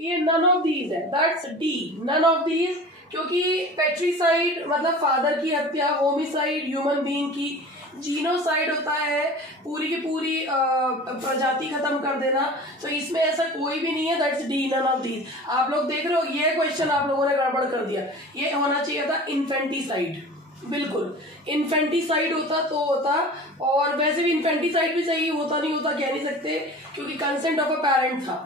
ये none of these है, that's D, none of these. क्योंकि पेट्रीसाइड मतलब फादर की हत्या, होमिसाइड ह्यूमन बीइंग की, जीनोसाइड होता है पूरी की पूरी प्रजाति खत्म कर देना। तो इसमें ऐसा कोई भी नहीं है, that's D, none of these. आप लोग देख रहे हो ये क्वेश्चन आप लोगों ने गड़बड़ कर दिया, ये होना चाहिए था इन्फेंटिसाइड। बिल्कुल इन्फेंटिसाइड होता तो होता, और वैसे भी इन्फेंटिसाइड भी सही होता नहीं होता कह नहीं सकते, क्योंकि कंसेंट ऑफ अ पेरेंट था।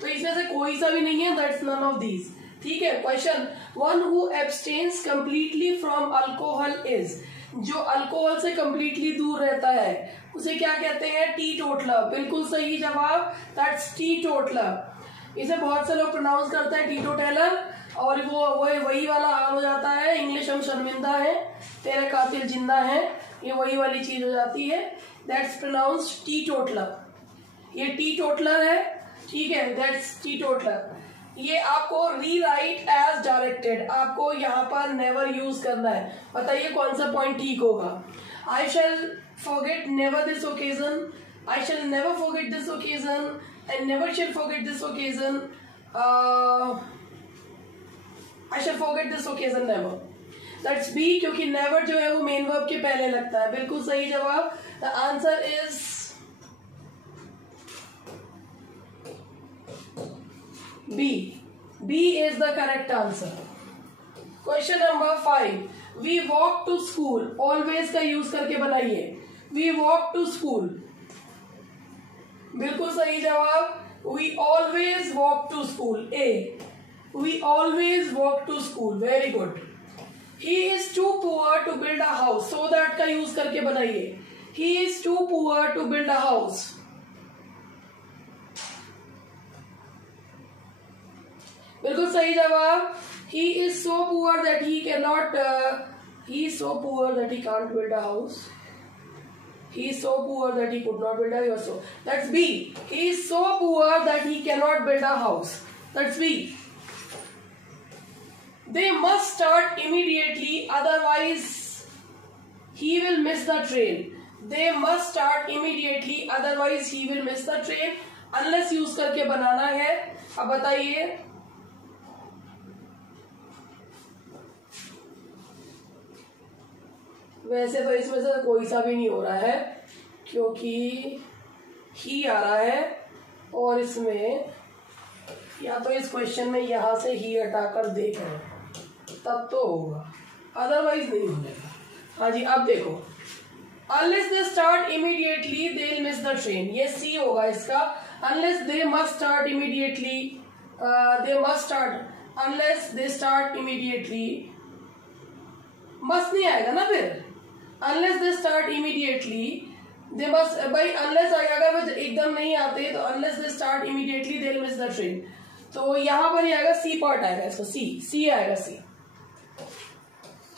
तो इसमें से कोई सा भी नहीं है, दैट्स नन ऑफ दीज। ठीक है। Question, one who abstains completely from alcohol is, जो अल्कोहल से कंप्लीटली दूर रहता है उसे क्या कहते हैं? टीटोटलर। बिल्कुल सही जवाब, दैट्स टीटोटलर। इसे बहुत से लोग प्रोनाउंस करते हैं टीटोटेलर, और वो वही वाला हाल हो जाता है, इंग्लिश हम शर्मिंदा है, तेरे कातिल जिंदा है, ये वही वाली चीज हो जाती है। दैट्स प्रोनाउंस्ड टीटोटलर, ये टीटोटलर है। ठीक है, दैट्स टीटोटलर। ये आपको रीराइट एज डायरेक्टेड, आपको यहाँ पर नेवर यूज करना है। बताइए कौन सा पॉइंट ठीक होगा? I shall forget never this occasion, I shall never forget this occasion, and never shall forget this occasion, I shall forget this occasion never. That's B, क्योंकि नेवर जो है वो मेन वर्ब के पहले लगता है। बिल्कुल सही जवाब। The answer is B. B is the correct answer. Question number 5. We walk to school. Always का यूज करके बनाइए। We walk to school. बिल्कुल सही जवाब। We always walk to school. A. We always walk to school. Very good. He is too poor to build a house. So that का use करके बनाइए। He is too poor to build a house. बिल्कुल सही जवाब। He is so poor that he cannot. He is so poor that he can't build a house. He is so poor that he could not build a house. That's B. He is so poor that he cannot build a house. That's B. They must start immediately, otherwise he will miss the train. They must start immediately, otherwise he will miss the train. Unless use करके बनाना है। अब बताइए, वैसे तो इसमें से कोई सा भी नहीं हो रहा है, क्योंकि ही आ रहा है, और इसमें या तो इस क्वेश्चन में यहां से ही हटाकर देख रहे हैं तब तो होगा, अदरवाइज नहीं मिलेगा। हाँ जी, अब देखो, unless they start immediately they will miss the train, ये सी होगा इसका। Unless they must start immediately, they must start, unless they start immediately, must नहीं आएगा ना फिर। Unless they start immediately they must, भाई अनलेस अगर वो एकदम नहीं आते तो unless they start immediately they will miss the train, तो यहां पर ही आएगा, सी पार्ट आएगा इसका, सी आएगा, C.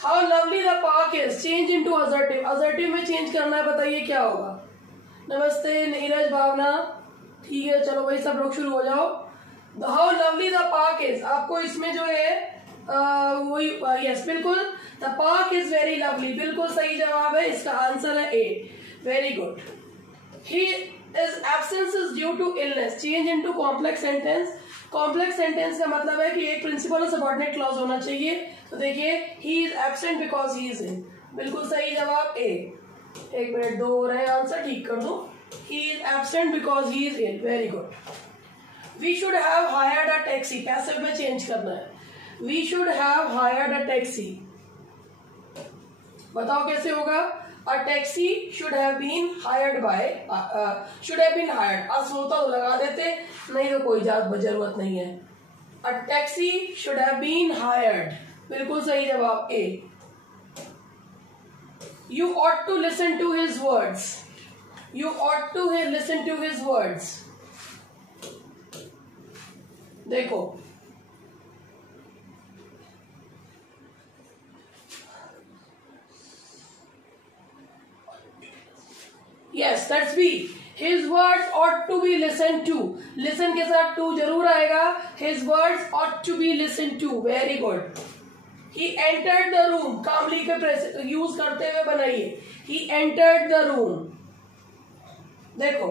How lovely the park is, change into assertive, assertive में चेंज करना है, बताइए क्या होगा? नमस्ते नीरज, भावना, ठीक है, चलो भाई सब लोग शुरू हो जाओ। How lovely the park is, आपको इसमें जो है वही, यस बिल्कुल, the park is very lovely, बिल्कुल सही जवाब है, इसका आंसर है A. Very good. He is absence is due to illness, change into complex sentence. Complex sentence का मतलब है कि एक प्रिंसिपल और सबऑर्डिनेट क्लॉज होना चाहिए। तो देखिए, ही is absent because he is इन, बिल्कुल सही जवाब ए। एक मिनट, दो हो रहे हैं, आंसर ठीक कर दो। He is absent because he is in, very good. We should have hired a taxi, passive में चेंज करना है। We should have hired a taxi. बताओ कैसे होगा? A taxi should have been hired by, should have been hired. होता तो लगा देते, नहीं तो कोई जरूरत नहीं है। A taxi should have been hired. बिल्कुल सही जवाब ए। You ought to listen to his words. You ought to listen to his words. देखो, Yes, that's B. His words ought to be listened to. Listen के साथ to जरूर आएगा। His words ought to be listened to. Very good. He entered the room. calmly के use करते हुए बनाइए। He entered the room. देखो,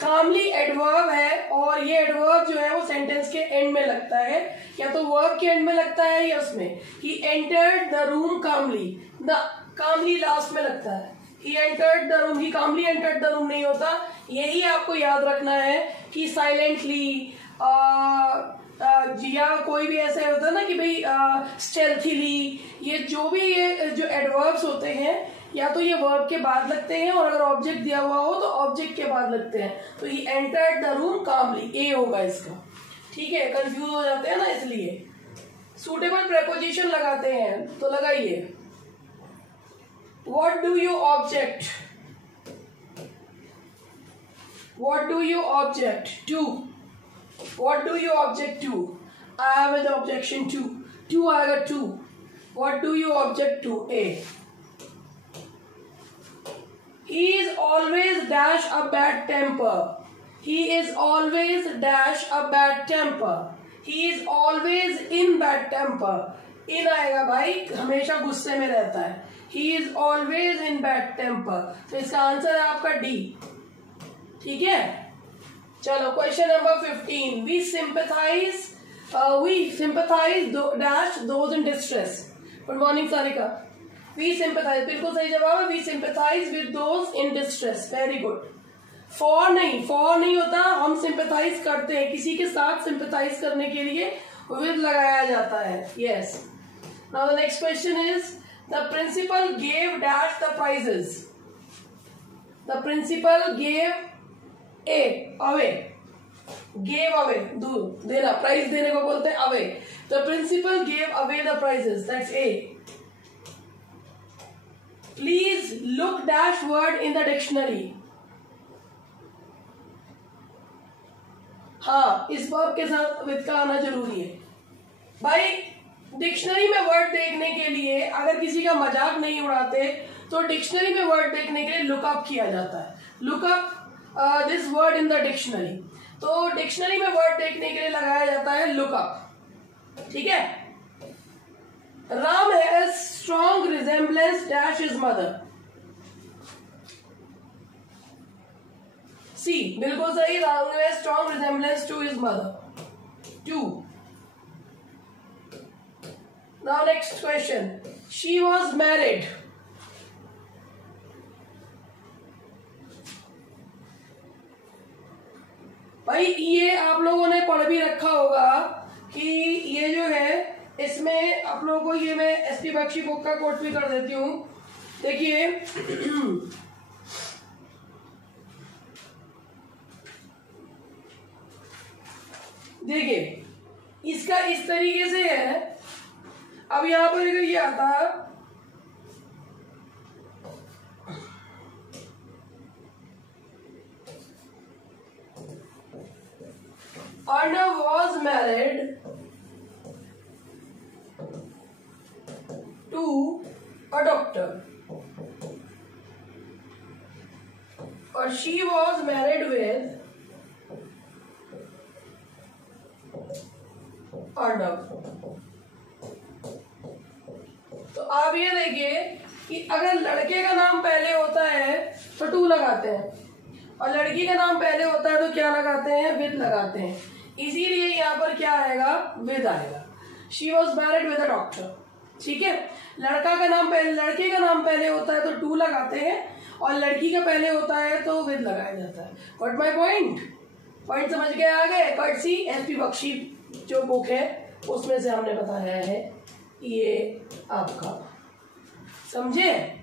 कामली adverb है और ये एडवर्ब जो है वो सेंटेंस के एंड में लगता है, या तो वर्ब के एंड में लगता है या उसमें। He entered the room calmly, the calmly last में लगता है। He entered the room, he calmly entered the room नहीं होता। यही आपको याद रखना है कि साइलेंटली या कोई भी ऐसे होता है ना कि भाई स्टेल्थीली, ये जो भी ये जो एडवर्ब्स होते हैं या तो ये वर्ब के बाद लगते हैं और अगर ऑब्जेक्ट दिया हुआ हो तो ऑब्जेक्ट के बाद लगते हैं। तो ही एंटर्ड द रूम कामली, ए होगा इसका, ठीक है। कंफ्यूज हो जाते हैं ना, इसलिए सूटेबल प्रेपोजिशन लगाते हैं तो लगाइए। What do you object, what do you object to, what do you object to, I have an objection to, to आएगा to. What do you object to, A. He is always dash a bad temper. He is always dash a bad temper. He is always in bad temper. In आएगा भाई, हमेशा गुस्से में रहता है। He is always in bad temper. तो इसका answer है आपका डी, ठीक है। चलो question number 15। We sympathize dash those in distress. Good morning Sarika. We sympathize, बिल्कुल सही जवाब है। We sympathize with those in distress. Very good. For नहीं होता, हम sympathize करते हैं, किसी के साथ sympathize करने के लिए with लगाया जाता है। Yes. Now the next question is, the principal gave dash the prizes. The principal gave away. Gave away, दूर देना, प्राइज देने को बोलते हैं away. The principal gave away the prizes. That's A. Please look dash word in the dictionary. हाँ, इस verb के साथ विद का आना जरूरी है भाई। डिक्शनरी में वर्ड देखने के लिए अगर किसी का मजाक नहीं उड़ाते तो डिक्शनरी में वर्ड देखने के लिए लुकअप किया जाता है। Lookup this word in the dictionary. तो डिक्शनरी में वर्ड देखने के लिए लगाया जाता है लुकअप, ठीक है। Ram has strong resemblance dash his mother. C, बिल्कुल सही। Ram has strong resemblance to his mother. 2. Now next question. She was married. भाई ये आप लोगों ने पढ़ भी रखा होगा कि ये जो है इसमें आप लोगों को, ये मैं एसपी बख्शी बुक का कोट भी कर देती हूँ। देखिए देखिए इसका इस तरीके से है। अब यहां पर अगर ये आता Arnav was married to a doctor और she was married with Arnav। तो आप ये देखिए कि अगर लड़के का नाम पहले होता है तो टू लगाते हैं और लड़की का नाम पहले होता है तो क्या लगाते हैं, विद लगाते हैं। इसीलिए यहाँ पर क्या आएगा, विद आएगा। She was married with a doctor, ठीक है। लड़के का नाम पहले होता है तो टू लगाते हैं और लड़की का पहले होता है तो विद लगाया जाता है। गॉट माय पॉइंट समझ के आ गए। कर्टसी एसपी बख्शी जो बुक है उसमें से हमने बताया है, ये आपका समझे।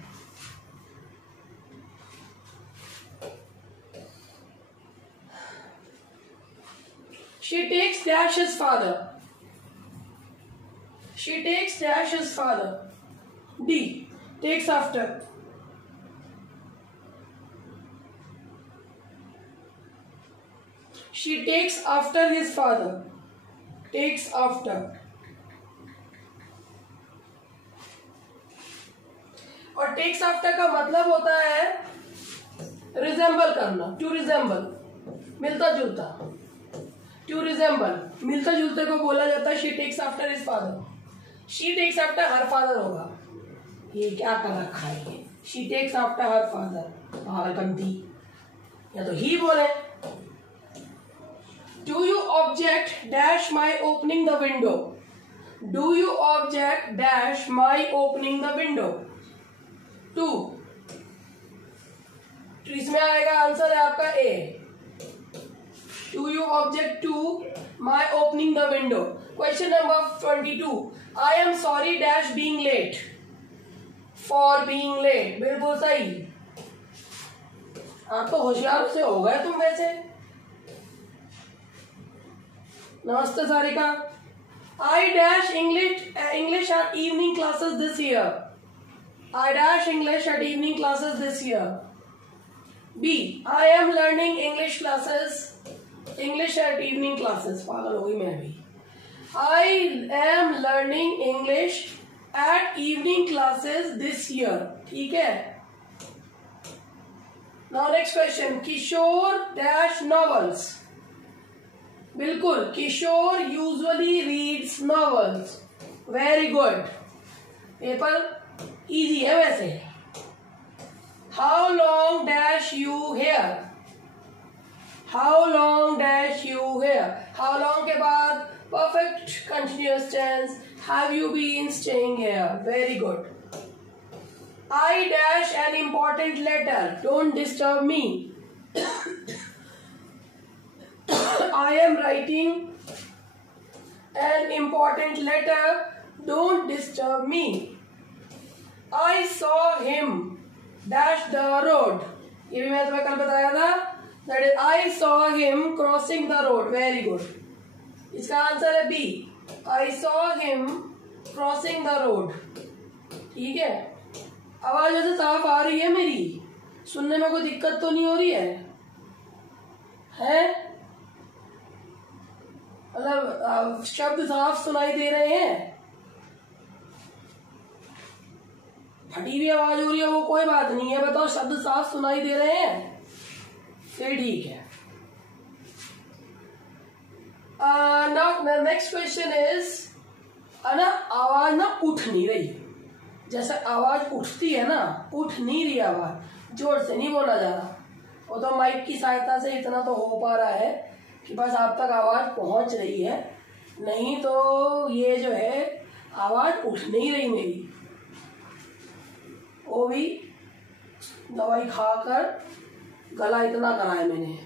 She takes dash his father. She takes dash his father. D, takes after. She takes after his father. Takes after. और टेक्स आफ्टर का मतलब होता है रिजेंबल करना, टू रिजेंबल, मिलता जुलता। टू रिजेंबल, मिलता जुलते को बोला जाता है she takes after his father. She takes after her father होगा। ये क्या कर रखा है ये, she takes after her father, पागलपंती। या तो ही बोले do you object dash my opening the window, do you object dash my opening the window. 2, तो इसमें आएगा आंसर है आपका A. Do you object to my opening the window. Question number 22, I am sorry dash being late, for being late. बिल्कुल सही। आप तो होशियार से हो गए तुम वैसे। नमस्ते Sarika. I dash English at evening classes this year, I dash English at evening classes this year. B, I am learning English at evening classes. पागल हो गई मैं भी। I am learning English at evening classes this year. ठीक है। Now next question, Kishore dash novels. बिल्कुल, Kishore usually reads novels. Very good. Paper easy है वैसे। How long dash you here, how long dash you here. How long के बाद perfect continuous tense, have you been staying here. Very good. I dash an important letter, don't disturb me. I am writing an important letter, don't disturb me. I saw him dash the road. ये भी मैं तुम्हें कल बताया था। That is, I saw him crossing the road. Very good. इसका answer है B. I saw him crossing the road. ठीक है। आवाज वैसे साफ आ रही है मेरी? सुनने में कोई दिक्कत तो नहीं हो रही है? मतलब शब्द साफ सुनाई दे रहे हैं? फटी हुई आवाज हो रही है वो कोई बात नहीं है, बताओ शब्द साफ सुनाई दे रहे हैं? फिर ठीक है। नाउ नेक्स्ट क्वेश्चन इज, ना आवाज ना उठ नहीं रही। जैसे आवाज उठती है ना, उठ नहीं रही आवाज, जोर से नहीं बोला जा रहा। वो तो माइक की सहायता से इतना तो हो पा रहा है कि बस आप तक आवाज पहुंच रही है, नहीं तो ये जो है आवाज उठ नहीं रही मेरी। वो भी दवाई खाकर गला इतना करा है मैंने।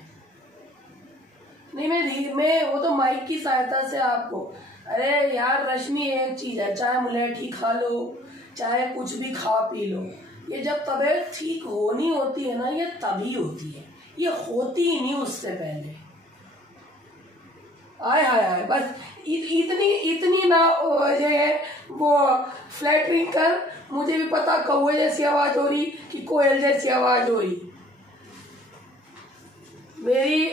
नहीं मैं वो तो माइक की सहायता से आपको। अरे यार रश्मि, एक चीज है, चाहे मुलेठी खा लो, चाहे कुछ भी खा पी लो, ये जब तबीयत ठीक होनी होती है ना, ये तभी होती है, ये होती ही नहीं उससे पहले। आय हाय हाय, बस इतनी ना जो है वो फ्लैटरिंग कर। मुझे भी पता कौवे जैसी आवाज हो रही कि कोयल जैसी आवाज हो रही। मेरी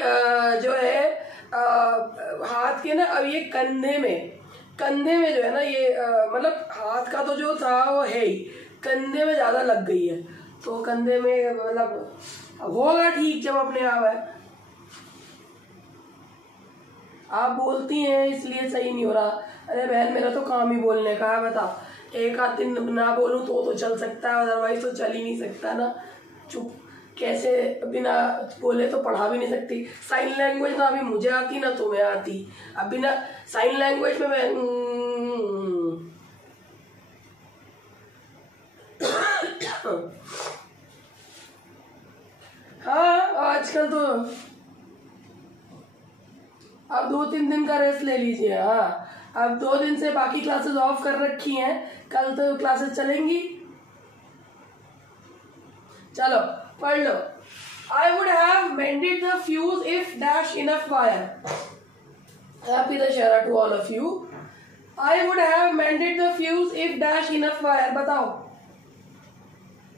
जो है हाथ के ना, अब ये कंधे में जो है ना, ये मतलब हाथ का तो जो था वो है ही, कंधे में ज्यादा लग गई है, तो कंधे में मतलब होगा ठीक जब अपने आप है। आप बोलती हैं इसलिए सही नहीं हो रहा। अरे बहन, मेरा तो काम ही बोलने का है। बता, एक आध दिन ना बोलूं तो चल सकता है, अदरवाइज तो चल ही नहीं सकता ना। चुप कैसे बिना बोले तो पढ़ा भी नहीं सकती। साइन लैंग्वेज ना अभी मुझे आती ना तुम्हें आती। अब बिना साइन लैंग्वेज में मैं हाँ, आजकल तो अब 2-3 दिन का रेस्ट ले लीजिए। हाँ, अब 2 दिन से बाकी क्लासेस ऑफ कर रखी हैं, कल तो क्लासेस चलेंगी। चलो पढ़ लो। I would have mended the fuse if dash enough wire. Happy Dashara to all of you. I would have mended the fuse if dash enough wire. बताओ।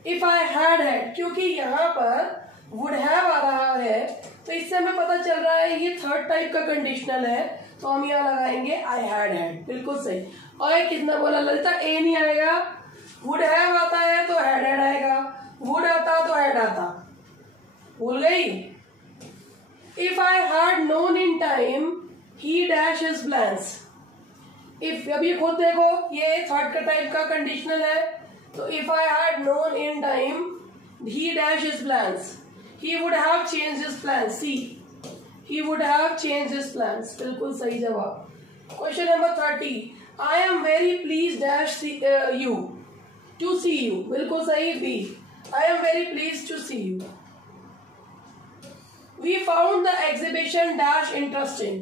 If I had, क्योंकि यहाँ पर would have आ रहा है, तो इससे हमें पता चल रहा है ये थर्ड टाइप का कंडीशनल है, तो हम यहाँ लगाएंगे I had। बिल्कुल सही। और कितना बोला ललिता? ए नहीं आएगा। would have आता है तो had आएगा, would आता तो had आता। भूल गई? If I had known in time he dash his plans. If अभी खुद देखो, ये थर्ड का टाइप का कंडीशनल है, तो if I had known in time he dash his plans, he would have changed his plans. See, he would have changed his plans. बिल्कुल सही जवाब. Question number 30. I am very pleased dash you to see you. बिल्कुल सही. B. I am very pleased to see you. We found the exhibition dash interesting.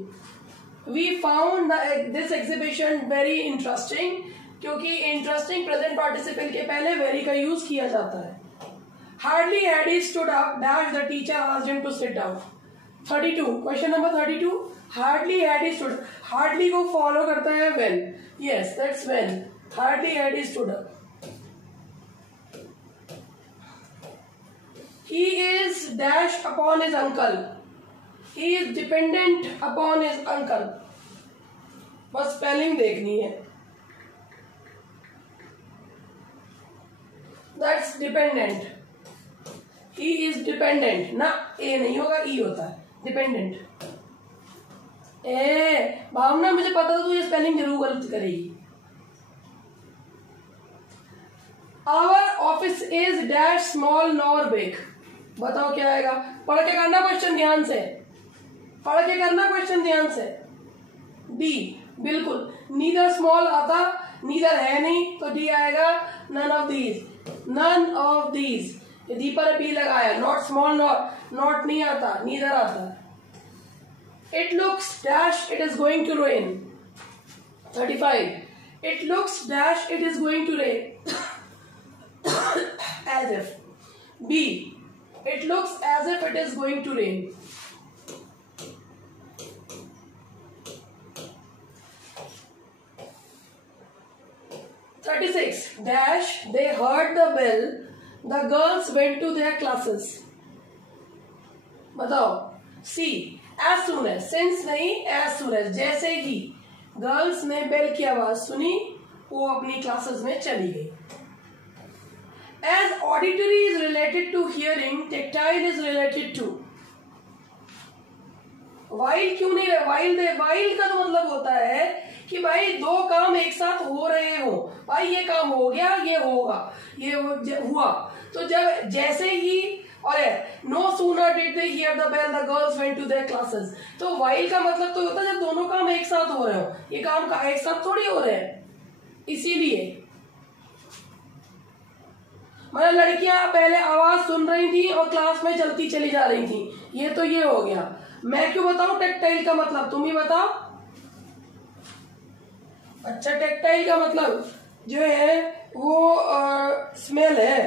We found this exhibition very interesting. क्योंकि interesting present participle के पहले very का use किया जाता है. Hardly had he stood up dash the teacher asked him to sit down. 32. Question number 32. Hardly had he stood. Hardly को follow करता है when. Yes, that's when. Hardly had he stood up. He is dashed upon his uncle. He is dependent upon his uncle. बस spelling देखनी है. That's dependent. He is dependent. ना ए नहीं होगा, ई होता है. Dependent. भावना मुझे पता था तू ये स्पेलिंग जरूर गलत करेगी. Our office is dash small nor big. बताओ क्या आएगा. पढ़ के करना क्वेश्चन ध्यान से. पढ़ के करना क्वेश्चन ध्यान से. डी. बिल्कुल. नीदर स्मॉल आता, नीदर है नहीं, तो डी आएगा. None of these. None of these. D पर बी लगाया. नॉट स्मॉल नॉट नहीं आता, नीदर आता. It looks dash it is going to rain. 35. It looks dash it is going to rain. As if. B. It looks as if it is going to rain. 36. Dash. They heard the bell. The girls went to their classes. बताओ. C. As soon as. Since नहीं, as soon as. जैसे ही girls ने bell की आवाज सुनी, वो अपनी classes में चली गई. As auditory is related to hearing, tactile is related to. While क्यों नहीं है? while का तो मतलब होता है कि भाई दो काम एक साथ हो रहे हो. भाई ये काम हो गया, ये होगा, ये हुआ. तो जब जैसे ही और no sooner did they hear the bell, the girls went to their classes. तो while का मतलब तो होता है जब दोनों काम एक साथ हो रहे हो. ये काम का एक साथ थोड़ी हो रहे हैं. इसीलिए मतलब लड़कियां पहले आवाज सुन रही थी और क्लास में चलती चली जा रही थी. ये तो ये हो गया. मैं क्यों बताऊं टेक्टाइल का मतलब, तुम ही बताओ. अच्छा, टेक्टाइल का मतलब जो है वो स्मेल है.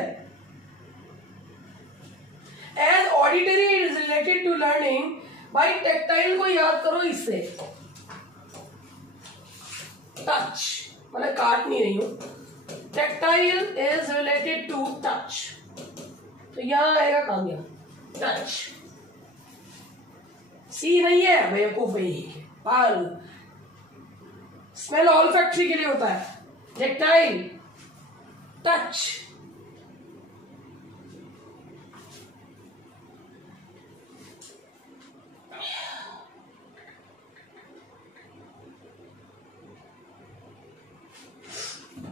As auditory is related to learning. भाई टेक्टाइल को याद करो इससे. टच मतलब काट नहीं रही हूं. Tactile is related to touch. तो यहां आएगा काम यहां. Touch. C नहीं है बेवकूफ है. पर स्मेल ऑल्फैक्टरी के लिए होता है. Tactile, touch.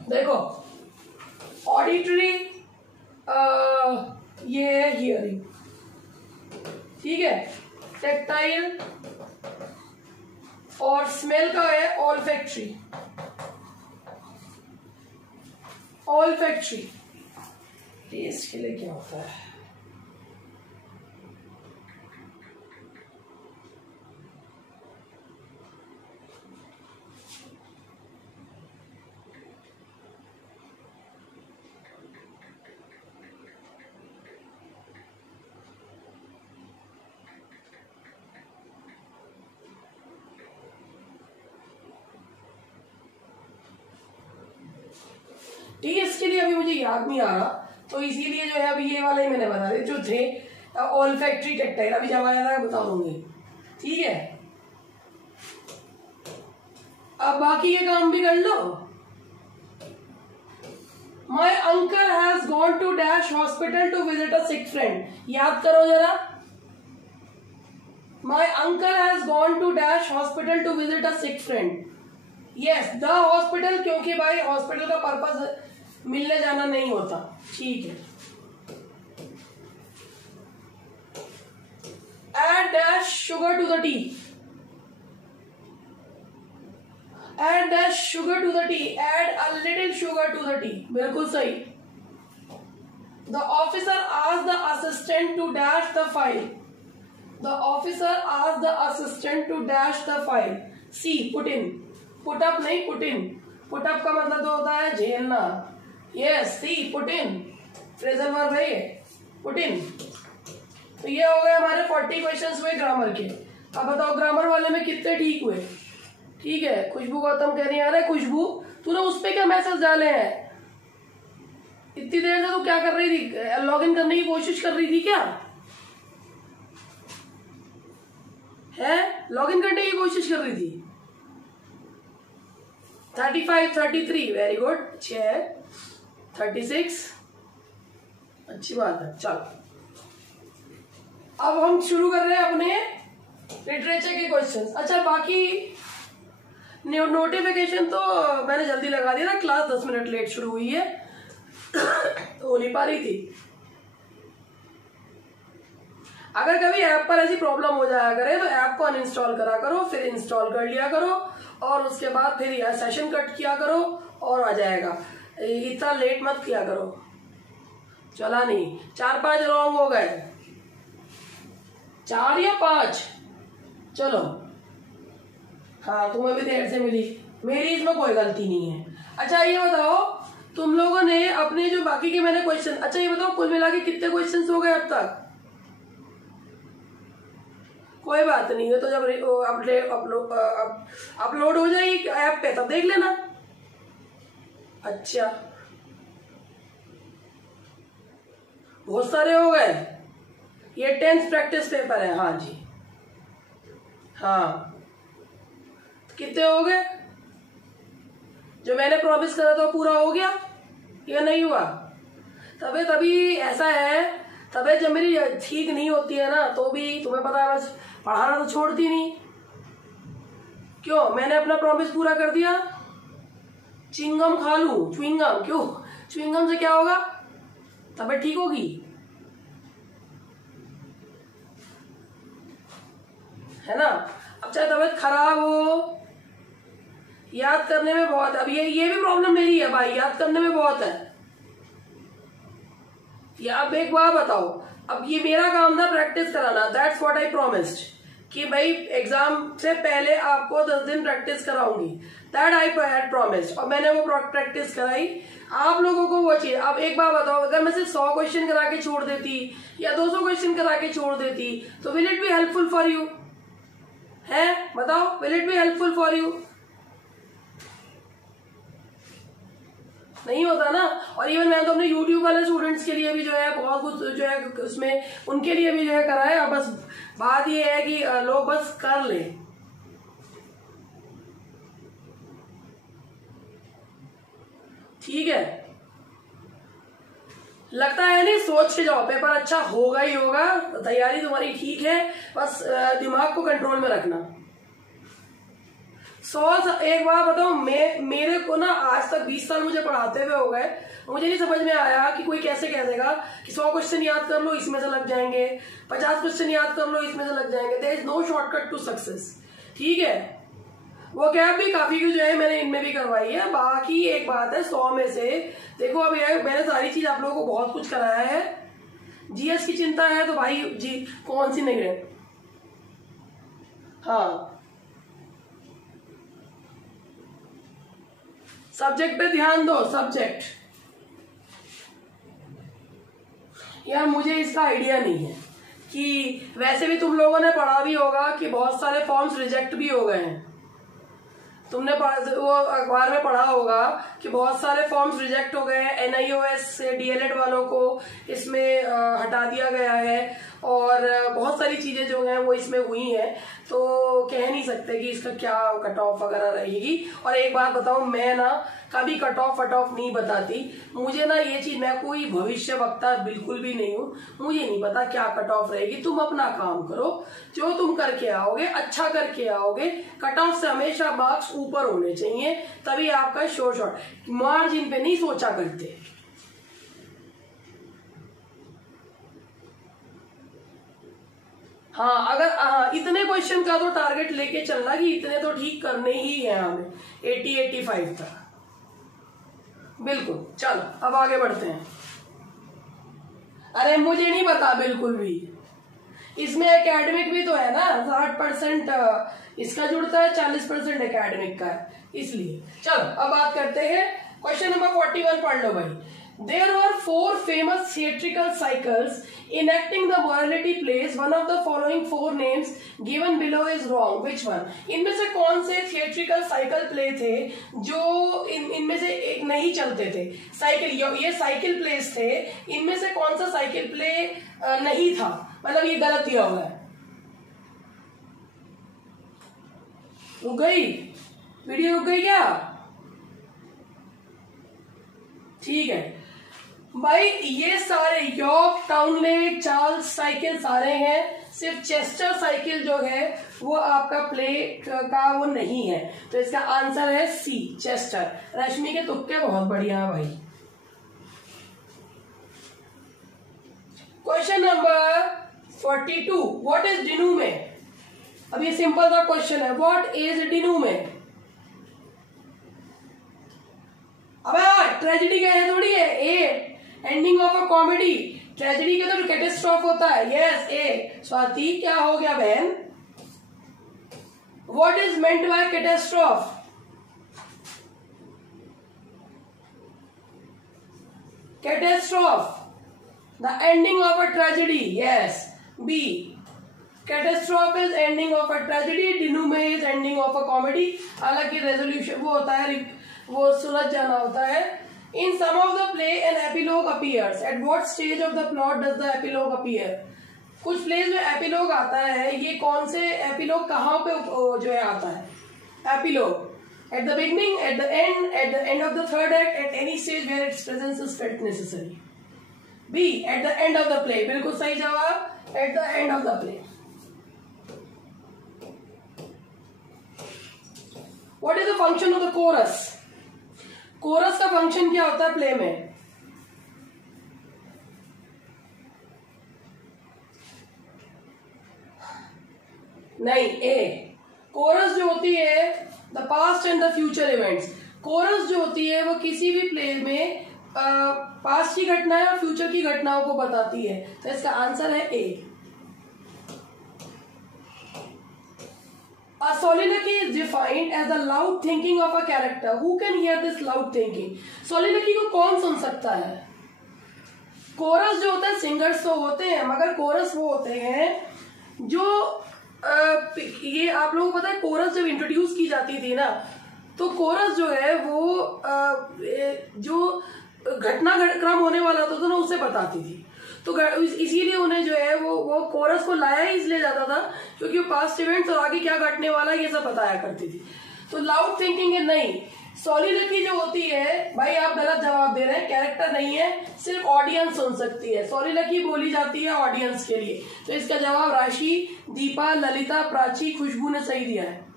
देखो ऑडिटरी ये है हियरिंग, ठीक है. टेक्टाइल और स्मेल का है ऑल्फैक्टरी. ऑल्फैक्टरी टेस्ट के लिए क्या होता है? टेस्ट के लिए अभी मुझे याद नहीं आ रहा, तो इसीलिए जो है अभी ये वाले मैंने बता दिए जो थे. ऑल्फैक्टरी, टेक्टाइल अभी जब आया था बता दूंगी, ठीक है. अब बाकी ये काम भी कर लो. My uncle has gone to dash hospital to visit a sick friend. याद करो जरा. My uncle has gone to dash hospital to visit a sick friend. Yes, the hospital, क्योंकि भाई हॉस्पिटल का पर्पस मिलने जाना नहीं होता, ठीक है. Add dash sugar to the tea. Add dash sugar to the tea. Add a little sugar to the tea. बिल्कुल सही. The officer asked the assistant to dash the file. The officer asked the assistant to dash the file. C. Put in. Put up नहीं, put in. Put up का मतलब तो होता है झेलना. Yes, C. Put in. Phrasal verb है ये. Put in. तो ये हो गए हमारे 40 क्वेश्चंस हुए ग्रामर के. अब बताओ ग्रामर वाले में कितने ठीक हुए. ठीक है. खुशबू गौतम कह रही है, अरे खुशबू तूने उस पे क्या मैसेज डाले हैं? इतनी देर से तू क्या कर रही थी? लॉगिन करने की कोशिश कर रही थी क्या? है लॉगिन करने की कोशिश कर रही थी. 35, 33 वेरी गुड. 6 36 अच्छी बात है. चलो अब हम शुरू कर रहे हैं अपने लिटरेचर के क्वेश्चंस. अच्छा बाकी नोटिफिकेशन तो मैंने जल्दी लगा दिया ना. क्लास 10 मिनट लेट शुरू हुई है तो हो नहीं पा रही थी. अगर कभी ऐप पर ऐसी प्रॉब्लम हो जाया करे तो ऐप को अनइंस्टॉल करा करो, फिर इंस्टॉल कर लिया करो और उसके बाद फिर यह सेशन कट किया करो और आ जाएगा. इतना लेट मत किया करो. चला नहीं. 4-5 रॉन्ग हो गए. 4 या 5. चलो हाँ तुम्हें भी देर से मिली. मेरी इसमें कोई गलती नहीं है. अच्छा ये बताओ तुम लोगों ने अपने जो बाकी के मैंने क्वेश्चन. अच्छा ये बताओ कुल मिला के कितने क्वेश्चन हो गए अब तक? कोई बात नहीं है. तो जब अपलोड हो जाएगी ऐप पे तब देख लेना. अच्छा बहुत सारे हो गए. ये 10th प्रैक्टिस पेपर है. हाँ जी हाँ. कितने हो गए? जो मैंने प्रॉमिस करा था पूरा हो गया या नहीं हुआ? तभी ऐसा है. तबीयत जब मेरी ठीक नहीं होती है ना तो भी तुम्हें पता है बस पढ़ाना तो छोड़ती नहीं. क्यों? मैंने अपना प्रॉमिस पूरा कर दिया. च्युइंगम खा लूं. च्युइंगम क्यों? च्युइंगम से क्या होगा? तबीयत ठीक होगी. है ना. अब चाहे तबीयत खराब हो, याद करने में बहुत. अब ये भी प्रॉब्लम मेरी है भाई. याद करने में बहुत है. या अब एक बात बताओ. अब ये मेरा काम था प्रैक्टिस कराना. दैट्स व्हाट आई प्रॉमिस्ड कि भाई एग्जाम से पहले आपको 10 दिन प्रैक्टिस कराऊंगी. That I had promised. और मैंने वो प्रैक्टिस कराई. आप लोगों को वो चाहिए. अब एक बात बताओ अगर मैं सिर्फ 100 क्वेश्चन करा के छोड़ देती या 200 क्वेश्चन करा के छोड़ देती तो will it be helpful for you? है बताओ. Will it be helpful for you? नहीं होता ना. और इवन मैंने तो अपने YouTube वाले स्टूडेंट्स के लिए भी जो है बहुत कुछ जो है उसमें उनके लिए भी जो है करा है. और बस बात ये है कि लोग बस कर ले. ठीक है. लगता है नहीं. सोच के जाओ. पेपर अच्छा होगा ही होगा. तैयारी तुम्हारी ठीक है. बस दिमाग को कंट्रोल में रखना. एक बार बताओ मेरे को ना आज तक 20 साल मुझे पढ़ाते हुए हो गए. मुझे नहीं समझ में आया कि कोई कैसे कह देगा कि 100 क्वेश्चन याद कर लो इसमें से लग जाएंगे, 50 क्वेश्चन याद कर लो इसमें से लग जाएंगे. There is no shortcut to success. ठीक है. वो कैब भी काफी जो है मैंने इनमें भी करवाई है. बाकी एक बात है 100 में से देखो अब मैंने सारी चीज आप लोगों को बहुत कुछ कराया है. जीएस की चिंता है तो भाई जी कौन सी नहीं है. हाँ सब्जेक्ट पे ध्यान दो. सब्जेक्ट यार मुझे इसका आइडिया नहीं है कि वैसे भी तुम लोगों ने पढ़ा भी होगा कि बहुत सारे फॉर्म्स रिजेक्ट भी हो गए हैं. तुमने वो अखबार में पढ़ा होगा कि बहुत सारे फॉर्म्स रिजेक्ट हो गए हैं. NIOS से DLED वालों को इसमें हटा दिया गया है और बहुत सारी चीजें जो हैं वो इसमें हुई हैं. तो कह नहीं सकते कि इसका क्या कट ऑफ वगैरह रहेगी. और एक बात बताऊं मैं ना कभी कट ऑफ नहीं बताती. मुझे ना ये चीज मैं कोई भविष्य वक्ता बिल्कुल भी नहीं हूं. मुझे नहीं पता क्या कट ऑफ रहेगी. तुम अपना काम करो. जो तुम करके आओगे अच्छा करके आओगे. कट ऑफ से हमेशा मार्क्स ऊपर होने चाहिए तभी आपका शॉर्ट मार्जिन पे नहीं सोचा करते. हाँ, अगर इतने क्वेश्चन का तो टारगेट लेके चलना कि इतने तो ठीक करने ही है हमें, 80-85 तक। बिल्कुल। चलो अब आगे बढ़ते हैं। अरे मुझे नहीं पता बिल्कुल भी, इसमें एकेडमिक भी तो है ना, 60% इसका जुड़ता है, 40% एकेडमिक का है, इसलिए। चलो अब बात करते हैं, क्वेश्चन नंबर 41 पढ़ लो भाई। There were 4 famous theatrical cycles enacting the morality plays. One of the following 4 names given below is wrong. Which one? इनमें से कौन से theatrical cycle play थे जो इनमें से एक नहीं चलते थे? साइकिल, ये साइकिल प्लेस थे, इनमें से कौन सा साइकिल प्ले नहीं था, मतलब ये गलत दिया हुआ है। रुक गई वीडियो, रुक गई क्या? ठीक है भाई, ये सारे यॉर्क, टाउनले, चार्ल्स साइकिल सारे हैं, सिर्फ चेस्टर साइकिल जो है वो आपका प्ले का वो नहीं है, तो इसका आंसर है सी, चेस्टर। रश्मि के तुक्के बहुत बढ़िया भाई। Question number 42, what is denouement? अब ये सिंपल सा क्वेश्चन है, व्हाट इज डिनूमे? अबे ट्रेजेडी क्या है, थोड़ी है, A ending of a comedy. Tragedy के तो कैटेस्ट्रॉफ होता है, यस ए। स्वाति क्या हो गया बहन? What is meant by catastrophe? Catastrophe, the ending of a tragedy, yes B. Catastrophe is ending of a tragedy, denouement is ending of a comedy. हालांकि resolution वो होता है, वो सुलझ जाना होता है। In some of the play an epilogue appears. At what stage of the plot does the epilogue appear? कुछ प्लेज में एपिलॉग आता है, ये कौन से एपिलॉग कहाँ पे जो है आता है? Epilogue at the beginning, at the end of the third act, at any stage where its presence is felt necessary. B, at the end of the play. बिल्कुल सही जवाब, at the end of the play. What is the function of the chorus? Coarse का function क्या होता है play में? नहीं, ए। Coarse जो होती है the past and the future events. Chorus जो होती है वो किसी भी प्ले में पास्ट की घटनाएं और फ्यूचर की घटनाओं को बताती है, तो इसका आंसर है ए। A soliloquy is defined as the loud thinking of a character. Who can hear this loud thinking? Soliloquy को कौन सुन सकता है? कोरस जो होता है, सिंगर्स तो होते हैं, मगर कोरस वो होते हैं जो ये आप लोगों को पता है, कोरस जब इंट्रोड्यूस की जाती थी ना, तो कोरस जो है वो जो घटनाक्रम होने वाला था ना उसे बताती थी, तो इसीलिए उन्हें जो है वो कोरस को लाया ही इसलिए जाता था क्योंकि वो पास्ट इवेंट्स और आगे क्या घटने वाला है ये सब बताया करती थी। तो लाउड थिंकिंग है नहीं। सॉलिलोक्वी जो होती है, भाई आप गलत जवाब दे रहे हैं, कैरेक्टर नहीं है, सिर्फ ऑडियंस सुन सकती है। सॉलिलोक्वी बोली जाती है ऑडियंस के लिए, तो इसका जवाब राशि, दीपा, ललिता, प्राची, खुशबू ने सही दिया है।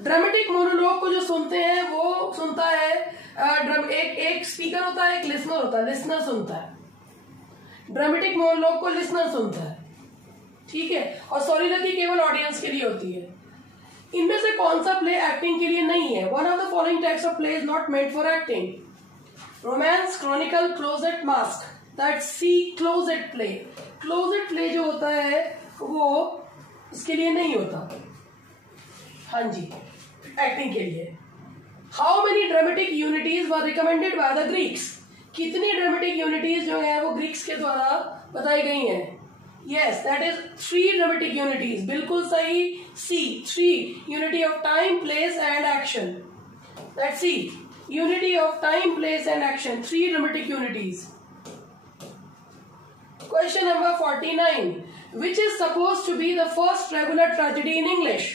ड्रामेटिक मोनोलॉग को जो सुनते हैं वो सुनता है एक स्पीकर होता है, एक लिसनर होता है, लिसनर सुनता है। ड्रामेटिक मोनोलॉग को लिसनर सुनता है, ठीक है, और सॉलिलोक्वी केवल ऑडियंस के लिए होती है। इनमें से कौन सा प्ले एक्टिंग के लिए नहीं है? One of the following types of play is not made for acting. Romance, chronicle, closet, masque, that C closet play. Closet play जो होता है वो इसके लिए नहीं होता, हाँ जी, एक्टिंग के लिए। How many dramatic unities were recommended by the Greeks? कितनी ड्रामेटिक यूनिटीज जो है वो ग्रीक्स के द्वारा बताई गई हैं? Yes, that is 3 dramatic unities. बिल्कुल सही, C, 3 unity of time, place and action. That's C, unity of time, place and action. 3 dramatic unities. Question number 49. Which is supposed to be the first regular tragedy in English?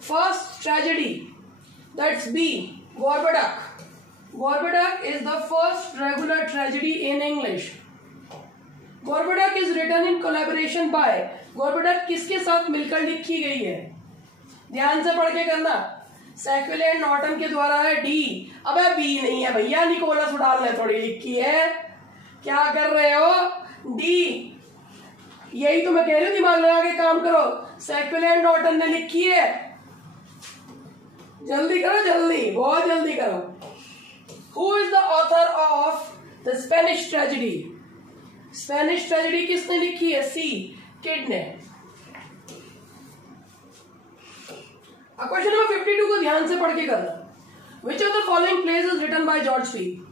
First tragedy. That's B, Gorboduc. Gorboduc is the first regular tragedy in English. Gorboduc is written in collaboration by. Gorboduc किसके साथ मिलकर लिखी गई है? ध्यान से पढ़ के करना। सैक्विल एंड नॉर्टन के द्वारा है, डी। अबे बी नहीं है भैया, निकोलस उडाल ने थोड़ी लिखी है, क्या कर रहे हो? डी। यही तो मैं कह रही हूँ, दिमाग लगा के काम करो। सैक्विल एंड नॉर्टन ने लिखी है, जल्दी करो, जल्दी, बहुत जल्दी करो। Who is the author of the Spanish tragedy? Spanish tragedy किसने लिखी है? सी किड ने। क्वेश्चन नंबर 52 को ध्यान से पढ़ के करना। Which of the following plays is written by George Peele?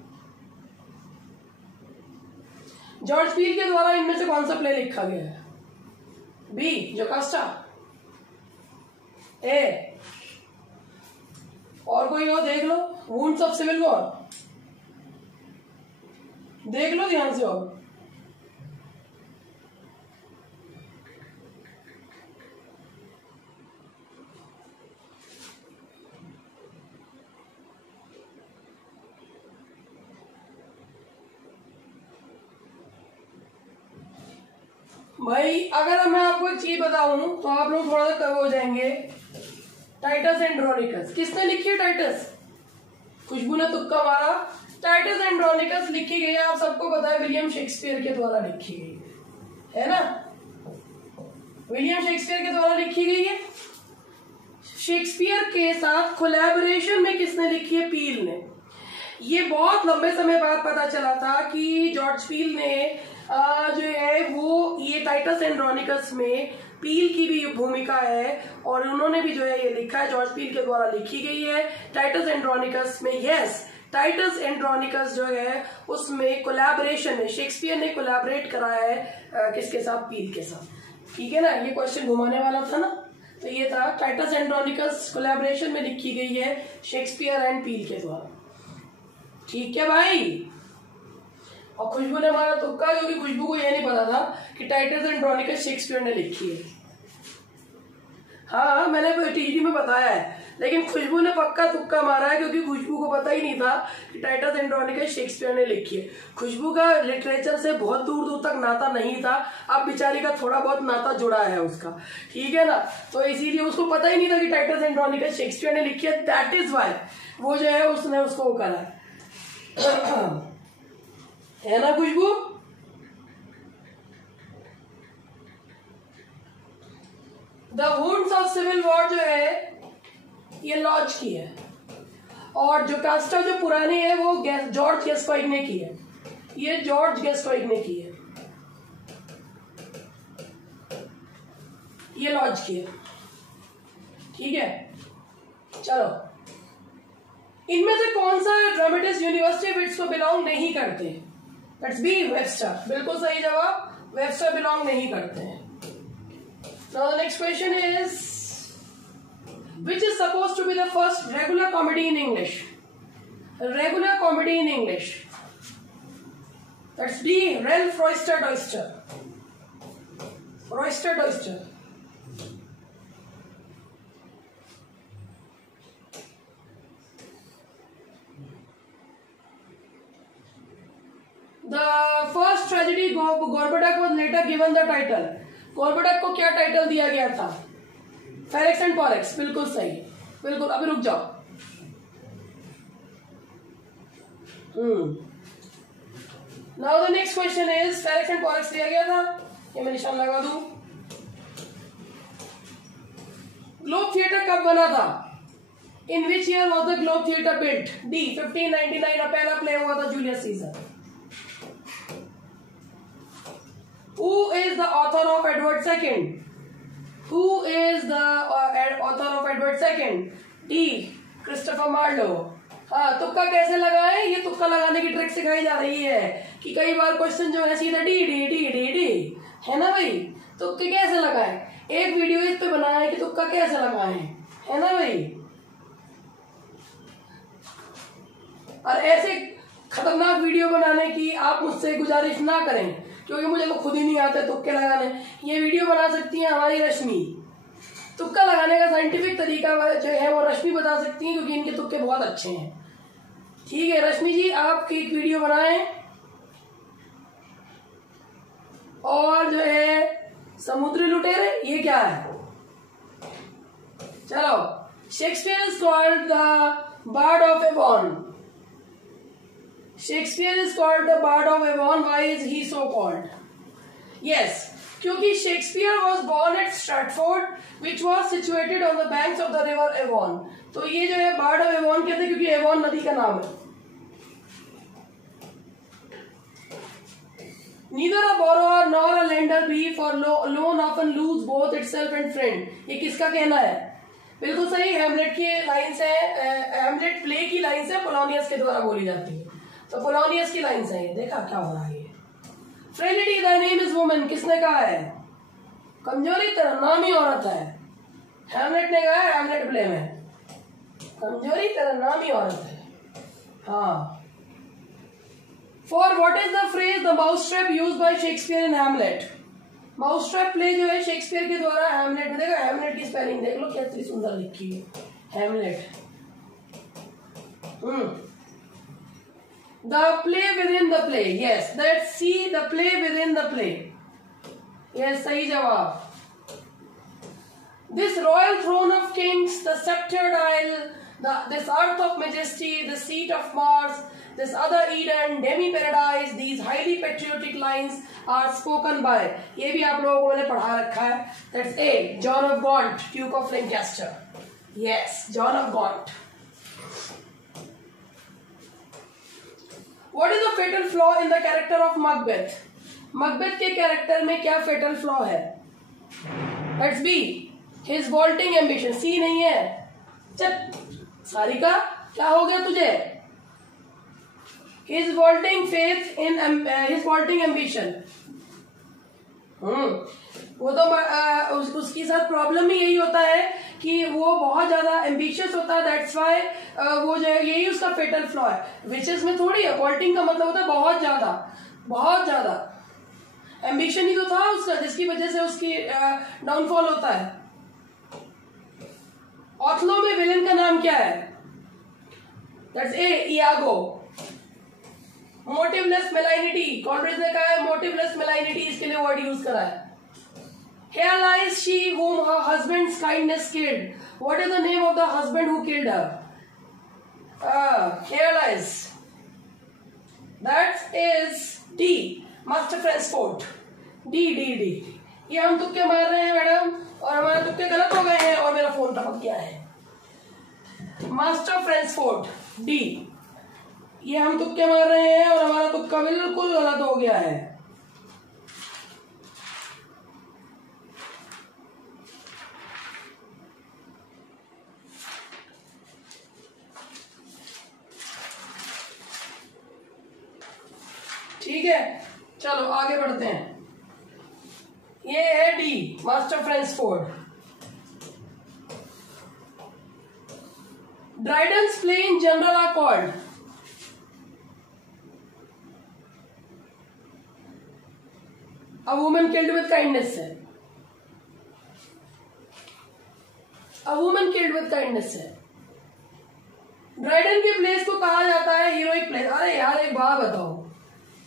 George Peele के द्वारा इनमें से कौन सा प्ले लिखा गया है? बी जोकास्टा, ए और कोई हो देख लो, वुंड्स ऑफ सिविल वॉर, देख लो ध्यान से। और भाई अगर मैं आपको एक चीज बताऊं तो आप लोग थोड़ा सा कब हो जाएंगे। टाइटस एंड्रोनिकस किसने लिखी है? टाइटस। खुशबू ने तुक्का मारा। टाइटस एंड्रोनिकस लिखी गई है, आप सबको पता है, विलियम शेक्सपियर के द्वारा लिखी गई है ना। विलियम शेक्सपियर के द्वारा लिखी गई है। शेक्सपियर के साथ कोलैबोरेशन में किसने लिखी है? पील ने। ये बहुत लंबे समय बाद पता चला था कि जॉर्ज पील ने जो है वो ये टाइटस एंड्रोनिकस में पील की भी भूमिका है, और उन्होंने भी जो है ये लिखा है, जॉर्ज पील के द्वारा लिखी गई है टाइटस एंड्रोनिकस में। यस, टाइटस एंड्रोनिकस जो है उसमें कोलैबोरेशन में शेक्सपियर ने कोलैबोरेट कराया है किसके साथ? पील के साथ। ठीक है ना, ये क्वेश्चन घुमाने वाला था ना, तो ये था टाइटस एंड्रोनिकस कोलैबोरेशन में लिखी गई है शेक्सपियर एंड पील के द्वारा। ठीक है भाई। और खुशबू ने मारा तुक्का, क्योंकि खुशबू को यह नहीं पता था कि टाइटस एंड्रोनिकस शेक्सपियर ने लिखी है। हाँ, मैंने टीजी में बताया है, लेकिन खुशबू ने पक्का तुक्का मारा है, क्योंकि खुशबू को पता ही नहीं था कि टाइटस एंड्रोनिकस शेक्सपियर ने लिखी है। खुशबू का लिटरेचर से बहुत दूर दूर तक नाता नहीं था, अब बेचारी का थोड़ा बहुत नाता जुड़ा है उसका। ठीक है ना, तो इसीलिए उसको पता ही नहीं था कि टाइटस एंड्रोनिकस शेक्सपियर ने लिखी है। दैट इज वाई वो जो है उसने उसको करा है ना Khushbu. The wounds of civil war जो है ये लॉज की है, और जोकास्टा जो पुरानी है वो जॉर्ज गेस्क्वाइग ने की है। ये जॉर्ज गेस्क्वाइग ने की है, ये लॉज की है। ठीक है, चलो, इनमें से कौन सा ड्रामेटिस्ट यूनिवर्सिटी विट्स को बिलोंग नहीं करते? Let's be Webster. बिल्कुल सही जवाब, वेबस्टर बिलोंग नहीं करते हैं। Now the next question is which is supposed to be the first regular comedy in English? Regular comedy in English. That's D. Ralph Roister Doister. Roister Doister. The first tragedy Gorboduc was later given the title. Gorboduc को क्या title दिया गया था? Ferrex and Porrex. बिल्कुल सही, बिल्कुल। अभी रुक जाओ। Now the next question is, Ferrex and Porrex दिया गया था, ये मैं निशान लगा दूं। ग्लोब थिएटर कब बना था? In which year was the Globe theatre built? D 1599 में पहला प्ले हुआ था Julius Caesar. Who is the author of Edward II? Who is the author of Edward II? D. Christopher Marlowe. हाँ, तुक्का कैसे लगाएं? ये तुक्का लगाने की ट्रिक सिखाई जा रही है कि कई बार क्वेश्चन जो है सीधा D D D D D है ना भाई। तुक्के कैसे लगाएं? एक वीडियो इस पे बनाया है कि तुक्का कैसे लगाएं, है ना भाई। और ऐसे खतरनाक वीडियो बनाने की आप मुझसे गुजारिश ना करें, क्योंकि मुझे तो खुद ही नहीं आते तुक्के लगाने। ये वीडियो बना सकती है हमारी रश्मि, तुक्का लगाने का साइंटिफिक तरीका जो है वो रश्मि बता सकती है, क्योंकि इनके तुक्के बहुत अच्छे हैं। ठीक है रश्मि जी, आप एक वीडियो बनाएं और जो है समुद्री लुटेरे, ये क्या है? चलो, Shakespeare is called the bard of Avon. Shakespeare is called the Bard of Avon. Why is he so called? Yes, क्योंकि Shakespeare was born at Stratford which was situated on the banks of the river Avon. तो ये जो है board of Avon कहते हैं क्योंकि Avon नदी का नाम है। Neither a borrower nor a lender be, for loan often lose both itself and friend। ये किसका कहना है? बिल्कुल सही, हेमलेट की लाइन्स है, हेमलेट प्ले की लाइन्स है, पोलोनियस के द्वारा बोली जाती है। तो पोलोनियस की लाइन्स है ये। देखा क्या हो रहा है? Frailty thy name is woman किसने कहा है? कमजोरी तेरा नाम ही औरत है। हेमलेट ने कहा है हेमलेट प्ले में, कमजोरी तेरा नाम ही औरत है। हाँ। For what is the phrase the mousetrap used by Shakespeare in Hamlet? Mousetrap play जो है शेक्सपियर के द्वारा हैमलेट में, देखो हैमलेट की स्पेलिंग देख लो कितनी सुंदर लिखी है, Hamlet. The play within the play, yes, let's see the play within the play, yes, सही जवाब। This royal throne of kings, the sceptred isle, this earth of majesty, the seat of Mars, this other Eden, demi-paradise, these highly patriotic lines are spoken by, ये भी आप लोगों को मैंने पढ़ा रखा है। That's A, John of Gaunt, Duke of Lancaster. Yes, John of Gaunt. What is the fatal flaw in the character of Macbeth? Macbeth के कैरेक्टर में क्या fatal flaw है? That's B, his vaulting ambition। C नहीं है। चल सारिका क्या हो गया तुझे? His vaulting faith in his vaulting ambition। वो तो उसके साथ प्रॉब्लम ही यही होता है कि वो बहुत ज्यादा एम्बिशियस होता है, दैट्स वाई वो जो है यही उसका फेटल फ्लॉ है। विचेस में थोड़ी है, वॉल्टिंग का मतलब होता है बहुत ज्यादा एम्बिशन ही तो था उसका जिसकी वजह से उसकी डाउनफॉल होता है। ऑथलो में विलेन का नाम क्या है? That's a, Iago. Motiveless malignity, Coleridge ने कहा है मोटिवलेस मेलाइनिटी, इसके लिए वर्ड यूज करा है। Here lies she whom her husband's kindness killed. What is the name of the husband who killed her? Here lies. That is D, Master Fransfort। D। ये हम तुक्के मार रहे हैं मैडम, और हमारे तुक्के गलत हो गए हैं और मेरा फोन टपक गया है। मास्टर फ्रांसफोर्ट D, ये हम तुक्के मार रहे हैं और हमारा तुक्का बिल्कुल गलत हो गया है। ठीक है, चलो आगे बढ़ते हैं। ये है D, master Frankford. Dryden's play in general are called. A woman killed with kindness है, A woman killed with kindness है। ड्राइडन के प्लेस को कहा जाता है हीरोइक प्लेस। अरे यार एक बात बताओ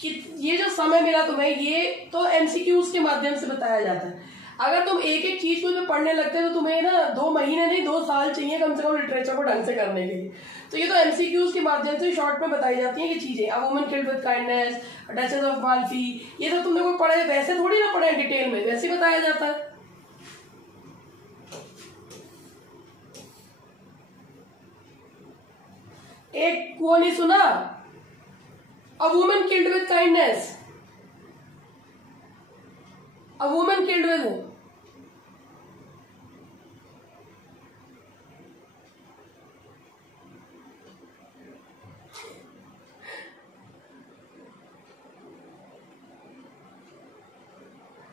कि ये जो समय मिला तुम्हें, ये तो एमसीक्यूज के माध्यम से बताया जाता है। अगर तुम एक एक चीज को पढ़ने लगते हो तो तुम्हें ना 2 महीने नहीं 2 साल चाहिए कम से कम लिटरेचर को ढंग से करने के लिए। तो ये तो एमसीक्यूज के माध्यम से शॉर्ट में बताई जाती है ये चीजें। A woman killed with kindness, duchess of Malfi, ये तो तुमने कोई पढ़े, वैसे थोड़ी ना पढ़े डिटेल में, वैसे बताया जाता है। एक वो नहीं सुना, A woman killed with kindness, A woman killed with,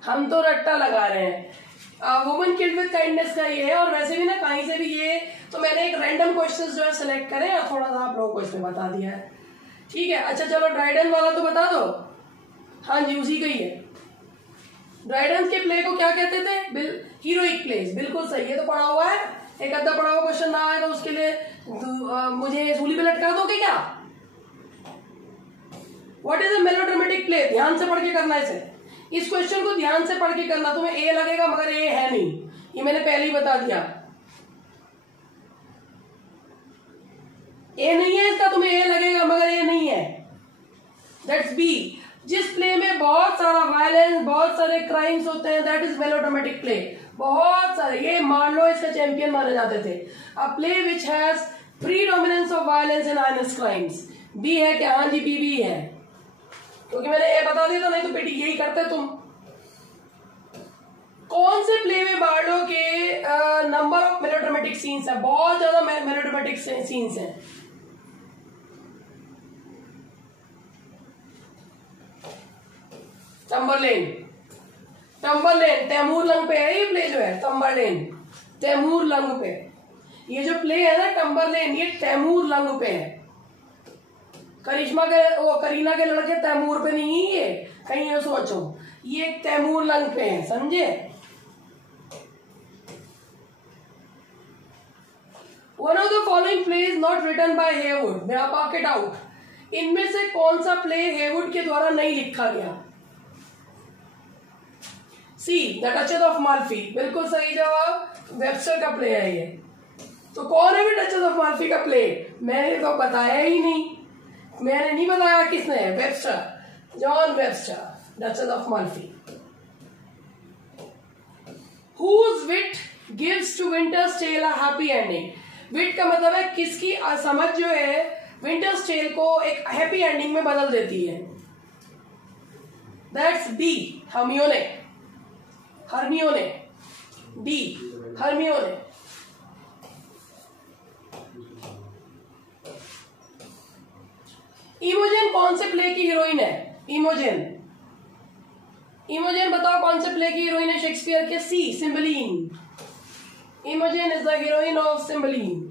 हम तो रट्टा लगा रहे हैं। वुमन किल्ड विद काइंडनेस का ये है, और वैसे भी ना कहीं से भी ये तो मैंने एक रैंडम क्वेश्चन जो है सिलेक्ट करे और थोड़ा सा आप लोगों को इसमें बता दिया है। ठीक है, अच्छा चलो ड्राइडन वाला तो बता दो। हाँ जी, उसी का ही है। ड्राइडन के प्ले को क्या कहते थे? Heroic place. बिल्कुल सही है, तो पढ़ा हुआ है। एक अद्धा पढ़ा हुआ क्वेश्चन ना आए तो उसके लिए मुझे सूली पे लटका दोगे क्या? What is a melodramatic play? ध्यान से पढ़ के करना इसे। इस क्वेश्चन को ध्यान से पढ़ के करना। तुम्हें ए लगेगा मगर ए है नहीं, ये मैंने पहले ही बता दिया। ए नहीं है इसका, तुम्हें ए लगेगा मगर ए नहीं है। दैट्स बी, जिस प्ले में बहुत सारा वायलेंस, बहुत सारे क्राइम्स होते हैं, दैट इज मेलोड्रामेटिक प्ले। बहुत सारे, ये मार्लो इसका चैंपियन माने जाते थे। A play which has predominance of violence and heinous crimes. B है क्या? हाँ जी, बी है, क्योंकि मैंने ए बता दिया था, नहीं तो बेटी यही करते तुम। कौन से प्ले में मार्लो के नंबर ऑफ मेलोड्रामेटिक सीन्स है? बहुत ज्यादा मेलोड्रामेटिक सीन्स हैं। टम्बरलेन, टम्बरलेन तैमूर लंग पे है ये प्ले जो है, टम्बरलेन तैमूर लंग पे। ये जो प्ले है ना टम्बरलेन, ये तैमूर लंग पे है। करिश्मा के, वो करीना के लड़के तैमूर पे नहीं है, ये कहीं ये सोचो, ये तैमूर लंग पे है, समझे? One of the following play is not written by Heywood. मैं आप आके डाउट, इनमें से कौन सा प्ले हेवुड के द्वारा नहीं लिखा गया? सी, द डचेस ऑफ माल्फी, बिल्कुल सही जवाब, वेबस्टर का प्ले है ये। तो कौन है भी डचेस ऑफ माल्फी का प्ले? मैंने तो बताया ही नहीं, मैंने नहीं बताया, किसने? Webster, John Webster, duchess of Malfi. Whose wit gives to Winter's Tale a happy ending? विट का मतलब है किसकी समझ जो है विंटर्स टेल को एक हैप्पी एंडिंग में बदल देती है। That's D, Hermione, Hermione, D, Hermione. Imogen कौन से प्ले की हीरोइन है? इमोजेन, इमोजेन बताओ कौन से प्ले की हीरोइन है शेक्सपियर के? C, Cymbeline. Imogen is the heroine of Cymbeline.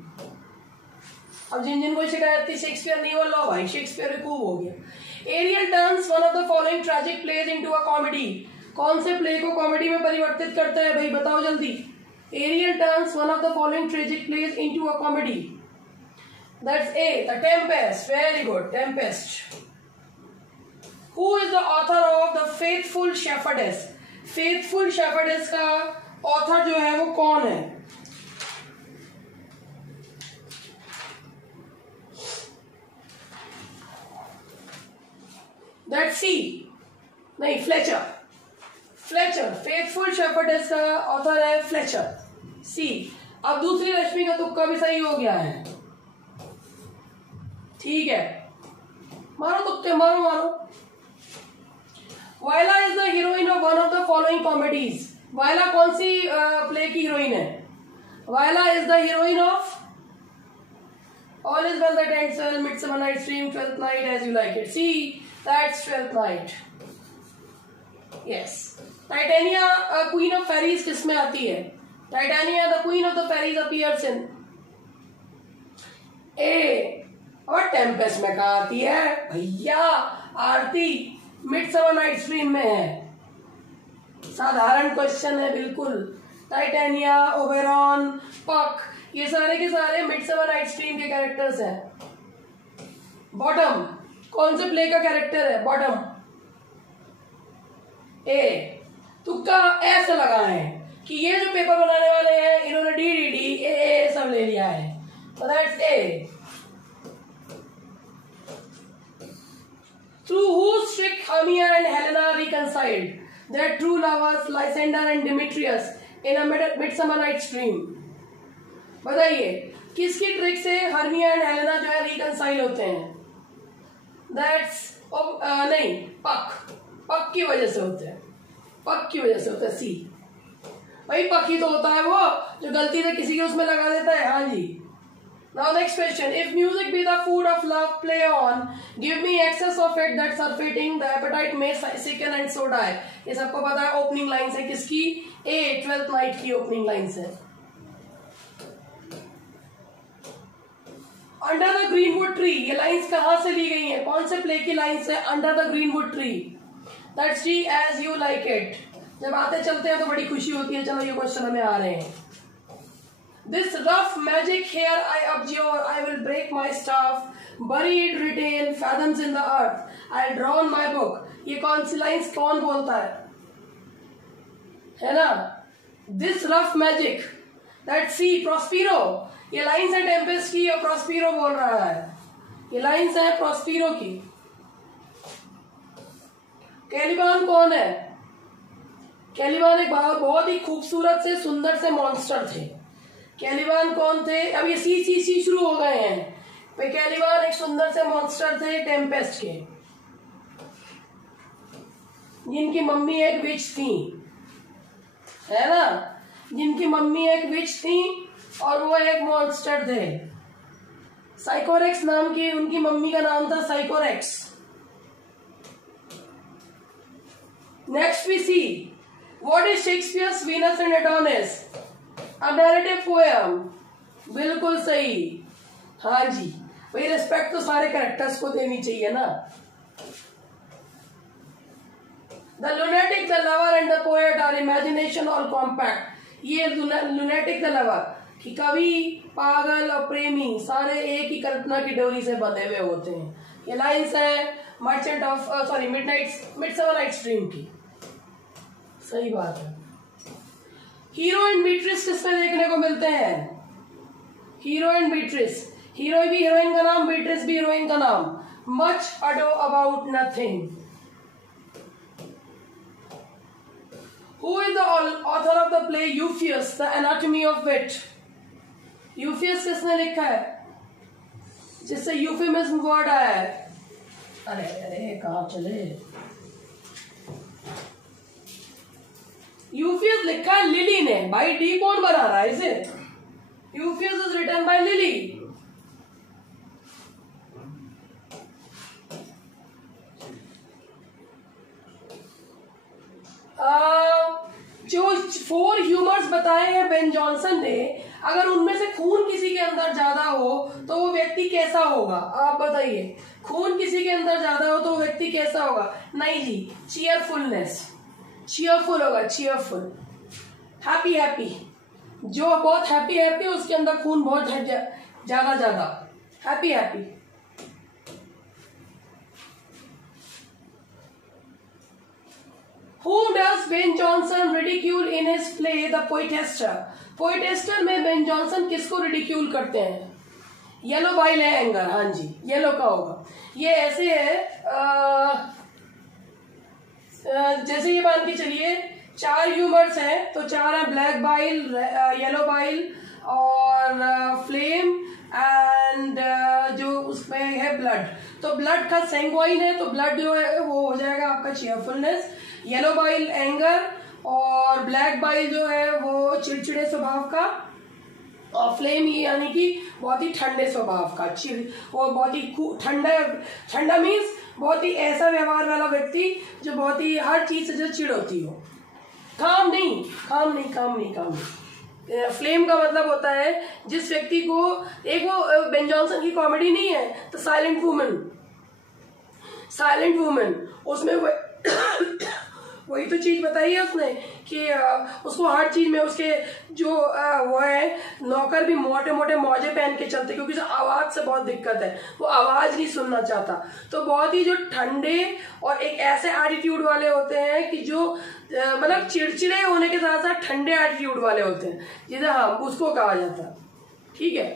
अब जिन जिन को शिकायत थी शेक्सपियर नहीं बोल, लो भाई शेक्सपियर खूब हो गया। Ariel turns one of the following tragic plays into a comedy. कौन से प्ले को कॉमेडी में परिवर्तित करता है भाई, बताओ जल्दी। Ariel turns one of the following tragic plays into a comedy. That's A, the Tempest. Very good, Tempest. Who is the author of the Faithful Shepherdess? Faithful Shepherdess का ऑथर जो है वो कौन है? That's C, नहीं, Fletcher, Fletcher. Faithful शेफर्डेस का author है Fletcher, सी। अब दूसरी रश्मि का तुक्का भी सही हो गया है, ठीक है, मारो तुक्के, मारो मारो। Viola is the heroine of one of the following comedies. Viola कौन सी प्ले की हीरोइन है? Viola is the heroine of All Is Well That Ends Well, Midsummer nights Dream, Twelfth Night, As you like It. C, that's Twelfth Night, yes. Titania queen of fairies किस में आती है? Titania the queen of the fairies appears in a. और Tempest में कहा आती है भैया? आरती मिडसमर नाइट्स ड्रीम में है। साधारण क्वेश्चन है बिल्कुल। टाइटेनिया, ओबेरॉन, पक, ये सारे के सारे मिडसमर नाइट्स ड्रीम के कैरेक्टर्स हैं। बॉटम कौन से प्ले का कैरेक्टर है? बॉटम, ए। तुक्का ऐसे लगा है कि ये जो पेपर बनाने वाले हैं इन्होंने डी डी डी ए सब ले लिया है, तो that's a. Through whose trick Hermia and Helena reconciled their true lovers Lysander and Demetrius in a Midsummer Night's Dream? बताइए किसकी ट्रिक से हर्मिया एंड हेलेना जो है रिकंसाइल होते हैं? दैट्स नहीं, पक, पक की वजह से होते हैं, पक की वजह से होता है, सी। भाई पक ही तो होता है वो जो गलती से किसी के उसमें लगा देता है। हाँ जी। Now next question. If music be the food of love, play on. Give me excess of it that surfeiting the appetite may sicken and so die. ये सबको पता है। ओपनिंग लाइन है किसकी? ए, ट्वेल्थ नाइट की ओपनिंग लाइन है। Under the greenwood tree, ये lines कहां से ली गई हैं? कौन से प्ले की लाइंस है? Under the greenwood tree. That's T, as you like it. जब आते चलते हैं तो बड़ी खुशी होती है। चलो ये क्वेश्चन हमें आ रहे हैं। This rough magic here I abjure, I will break my staff, buried retain fathoms in the earth, I'll draw on my book. ये कौन सी लाइन्स कौन बोलता है ना? This rough magic, that see, Prospero. ये लाइन्स है टेम्पेस्ट की और प्रोस्पीरो बोल रहा है। ये लाइन्स है प्रोस्पीरो की। कैलिबान कौन है? कैलिबान एक बहुत ही खूबसूरत से सुंदर से मॉन्स्टर थे। कैलिबान कौन थे? अब ये सी शुरू हो गए हैं। कैलिबान एक सुंदर से मॉन्स्टर थे टेम्पेस्ट के, जिनकी मम्मी एक विच थी, है ना, जिनकी मम्मी एक विच थी और वो एक मॉन्स्टर थे। साइकोरेक्स नाम की उनकी मम्मी का नाम था Sycorax. Next we see what is Shakespeare's Venus and Adonis, a narrative poem. बिल्कुल सही, हाँ जी, भाई रिस्पेक्ट तो सारे कैरेक्टर्स को देनी चाहिए ना। The lunatic, the lover and the poet our imagination और कॉम्पैक्ट। ये लुनेटिक, द लवर कि कवि, पागल और प्रेमी सारे एक ही कल्पना की डोरी से बंधे हुए होते हैं। ये लाइन्स है merchant of midsummer nights dream की। सही बात है। हीरो एंड बीट्रिस किसमें देखने को मिलते हैं? हीरो एंड बीट्रिस, हीरो भी हीरोइन का नाम, बीट्रिस भी हीरोइन का नाम। Much Ado About Nothing. Who is the author of the play Euphues, the Anatomy of Wit? यूफियस किसने लिखा है, जिससे यूफेमिज्म वर्ड आया है? अरे अरे कहाँ चले? यूफियस लिखा है लिली ने। भाई डी कौन बना रहा है इसे? यूफियस इज रिटन बाय लिली। जो 4 ह्यूमर्स बताए हैं बेन जॉनसन ने, अगर उनमें से खून किसी के अंदर ज्यादा हो तो वो व्यक्ति कैसा होगा? आप बताइए, खून किसी के अंदर ज्यादा हो तो वो व्यक्ति कैसा होगा? नहीं जी, चीयरफुलनेस, चीयरफुल होगा, चीयरफुल, हैप्पी हैप्पी। जो बहुत हैप्पी हैप्पी उसके अंदर खून बहुत ज्यादा happy happy. Who does Ben Jonson ridicule in his play The Poetaster? पोएटेस्टर में बेन जॉनसन किसको रिडिक्यूल करते हैं? येलो बाइल है एंगर, हाँ जी, येलो का होगा। ये ऐसे है जैसे ये मान के चलिए 4 ह्यूमर्स हैं, तो 4 है ब्लैक बाइल, येलो बाइल और फ्लेम एंड जो उसमें है ब्लड। तो ब्लड का सैंग्वाइन है, तो ब्लड जो है वो हो जाएगा आपका चीयरफुलनेस, येलो बाइल एंगर और ब्लैक बाइल जो है वो चिड़चिड़े स्वभाव का, और फ्लेम ये यानी कि बहुत ही ठंडे स्वभाव का, वो बहुत ही ठंडा मीन्स बहुत ही ऐसा व्यवहार वाला व्यक्ति जो बहुत ही हर चीज से जो चिड़ होती हो। काम नहीं। फ्लेम का मतलब होता है जिस व्यक्ति को, एक वो बेन जॉनसन की कॉमेडी नहीं है तो साइलेंट वुमन, उसमें वही तो चीज बताई है उसने कि उसको हर चीज में उसके जो वो है नौकर भी मोटे मोटे मौजे पहन के चलते, क्योंकि उसे आवाज से बहुत दिक्कत है, वो आवाज नहीं सुनना चाहता। तो बहुत ही जो ठंडे और एक ऐसे एटीट्यूड वाले होते हैं कि जो मतलब चिड़चिड़े होने के साथ साथ ठंडे एटीट्यूड वाले होते हैं, जिसे हाँ उसको कहा जाता है। ठीक है,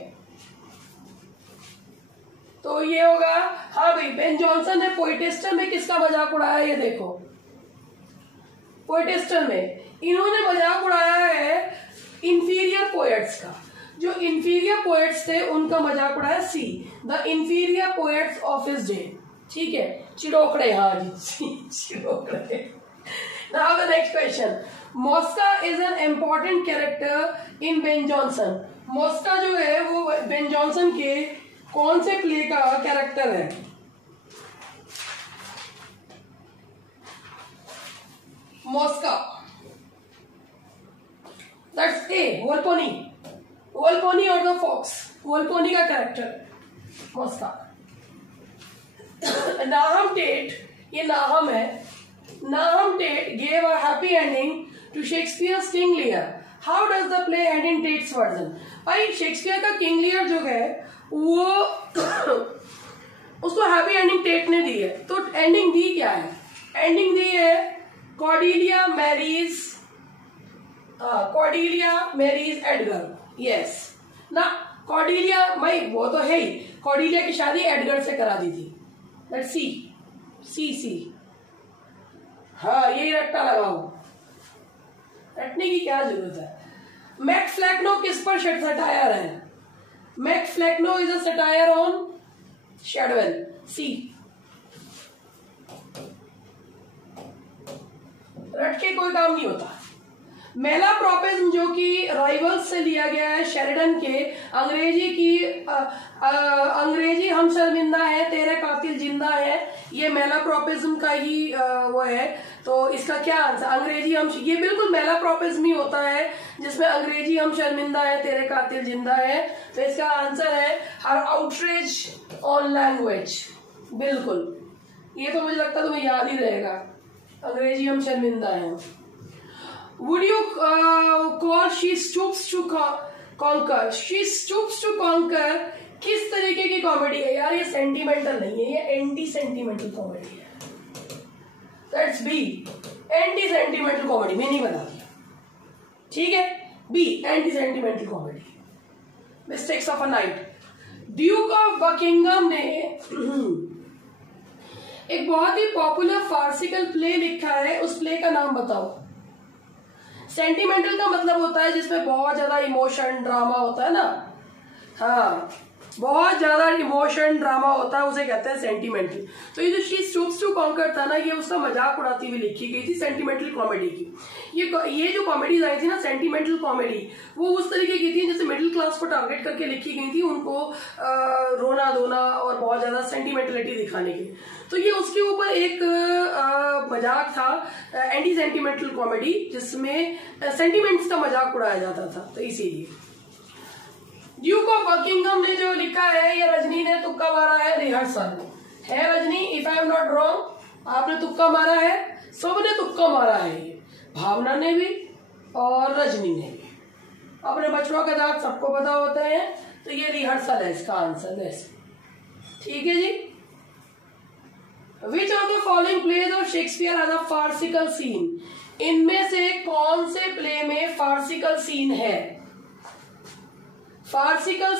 तो ये होगा। हाँ भाई, बेन जॉनसन ने पोएटेस्टर में किसका मजाक उड़ाया? ये देखो, पोएटेस्टर में इन्होंने मजाक उड़ाया है इंफीरियर पोएट्स का। जो इंफीरियर पोएट्स थे उनका मजाक उड़ाया। C the inferior poets of his day. ठीक है, चिड़ोकड़े, हाँ जी चिड़ोकड़े। Now the next question, Mosca is an important character in Ben Jonson. Mosca जो है वो बेन जॉनसन के कौन से प्ले का कैरेक्टर है? मॉस्का, दैट्स ए वोल्पोनी और द फॉक्स। वोल्पोनी का कैरेक्टर मॉस्का। नाहम टेट, ये नाहम है, Nahum Tate gave a happy ending to Shakespeare's King Lear. How does the play end in Tate's version? भाई शेक्सपियर का किंग लियर जो है वो उसको हैप्पी एंडिंग टेट ने दी है। तो एंडिंग दी क्या है? एंडिंग दी है कॉर्डेलिया मैरीज एडगर। यस ना, कॉर्डेलिया भाई वो तो है ही, कॉर्डेलिया की शादी एडगर से करा दी थी। लेट्स सी हाँ यही रट्टा लगाओ, रटने की क्या जरूरत है। मैक्स फ्लैक्नो किस पर सटायर है? Mac Flecknoe is a satire on Shadwell. C. रट के कोई काम नहीं होता। मेलाप्रॉपिज्म जो कि राइवल्स से लिया गया है शेरिडन के, अंग्रेजी हम शर्मिंदा है तेरे कातिल जिंदा है, ये मेलाप्रॉपिज्म का ही वो है। तो इसका क्या आंसर? अंग्रेजी हम, ये बिल्कुल मेलाप्रॉपिज्म ही होता है जिसमें अंग्रेजी हम शर्मिंदा है तेरे कातिल जिंदा है। तो इसका आंसर है हर आउटरीच ऑन लैंग्वेज। बिल्कुल, ये तो मुझे लगता है तुम्हें याद ही रहेगा, अंग्रेजी हम शर्मिंदा है। Would you call She Stoops to Conquer? She Stoops to Conquer किस तरीके की कॉमेडी है यार? ये सेंटिमेंटल नहीं है, ये एंटी सेंटिमेंटल कॉमेडी है। That's B, anti sentimental comedy. मैं नहीं बता दिया, ठीक है? B, anti sentimental comedy. Mistakes of a night. Duke of Buckingham ने एक बहुत ही पॉपुलर फार्सिकल प्ले लिखा है, उस प्ले का नाम बताओ। सेंटिमेंटल का मतलब होता है जिसमें बहुत ज्यादा इमोशन ड्रामा होता है ना, हाँ बहुत ज्यादा इमोशन ड्रामा होता है, उसे कहते हैं सेंटिमेंटल। तो ये जो शी स्टूप्स टू कॉन्कर था ना, ये उसका मजाक उड़ाती हुई लिखी गई थी सेंटिमेंटल कॉमेडी की। ये जो कॉमेडीज आई थी ना सेंटिमेंटल कॉमेडी, वो उस तरीके की थी जैसे मिडिल क्लास को टारगेट करके लिखी गई थी, उनको रोना धोना और बहुत ज्यादा सेंटिमेंटलिटी दिखाने की। तो ये उसके ऊपर एक मजाक था, एंटी सेंटिमेंटल कॉमेडी, जिसमें सेंटिमेंट्स का मजाक उड़ाया जाता था। तो इसीलिए ड्यूक ऑफ बकिंगम ने जो लिखा है, ये रजनी ने तुक्का मारा है, रिहर्सल है Rajni, if I am not wrong. आपने तुक्का मारा है, सबने तुक्का मारा है, ये भावना ने भी और रजनी ने भी। अपने बचपन का दांत सबको पता होता है, तो ये रिहर्सल है इसका आंसर। ठीक है जी। Which of the following plays of Shakespeare has a farcical scene? इनमें से कौन से प्ले में फार्सिकल सीन है? फार्सिकल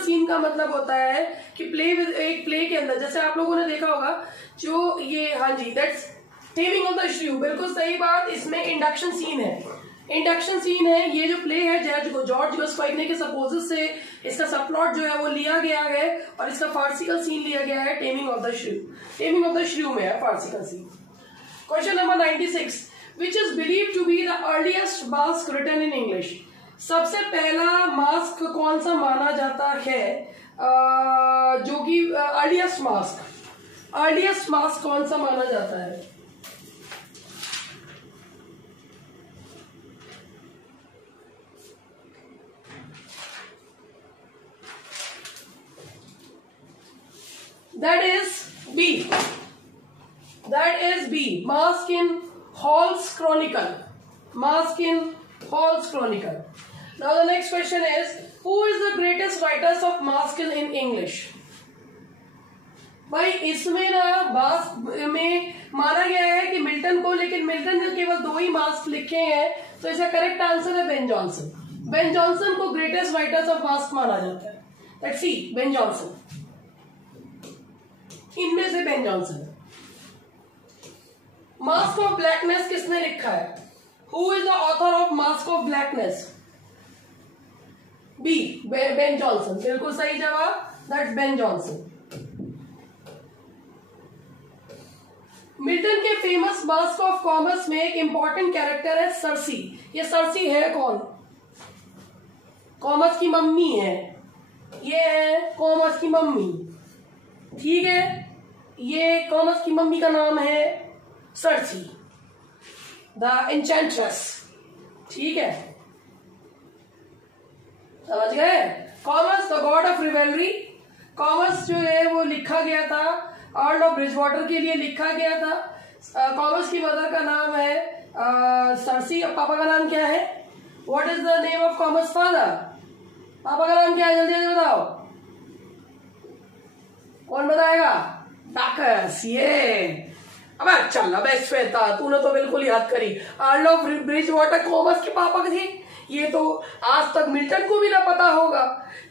सीन का मतलब होता है कि एक प्ले के अंदर, जैसे आप लोगों ने देखा होगा जो ये, हाँ जी, दैट्स टेमिंग ऑफ द श्रीव, बिल्कुल सही बात। इसमें इंडक्शन सीन है, ये जो प्ले है जॉर्ज गस्पाइने के सपोजेस से इसका सबप्लॉट जो है वो लिया गया है और इसका फार्सिकल सीन लिया गया है टेमिंग ऑफ द श्रीव में है farcical scene. Question number 96, which is believe to be the earliest masque written in English? सबसे पहला मास्क कौन सा माना जाता है जो कि अर्लीस्ट मास्क कौन सा माना जाता है? That is B. Mask in Hall's Chronicle. Now the next question is, who is the greatest writers of Mask in English? भाई इसमें ना मास्क में माना गया है कि मिल्टन को, लेकिन मिल्टन ने केवल 2 ही मास्क लिखे हैं, तो इसका करेक्ट आंसर है बेन जॉनसन को ग्रेटेस्ट राइटर्स ऑफ मास्क माना जाता है। लेट्स सी, बेन जॉनसन, इनमें से Ben Jonson. Masque of blackness किसने लिखा है? Who is the author of masque of blackness? B, Ben Jonson, बिल्कुल सही जवाब, दैट्स बेन जॉनसन। मिल्टन के फेमस मास्क ऑफ कॉमर्स में एक इंपॉर्टेंट कैरेक्टर है सर्सी। ये सर्सी है कौन? कॉमर्स की मम्मी है, ये है कॉमर्स की मम्मी, ठीक है। ये कॉमर्स की मम्मी का नाम है सर्सी द एन्चेंट्रेस, ठीक है, समझ गए? Commerce the God of revelry. Commerce जो है वो लिखा गया था अर्ल ऑफ ब्रिजवाटर के लिए लिखा गया था। कॉमर्स की मदर का नाम है सर्सी। और पापा का नाम क्या है? What is the name of commerce father? पापा का नाम क्या है? जल्दी जल्दी बताओ, कौन बताएगा? डाकस। ये अबे चल, अबे श्वेता, तूने तो बिल्कुल याद करी। अर्ल ऑफ ब्रिजवाटर कॉमर्स के पापा थे। ये तो आज तक मिल्टन को भी ना पता होगा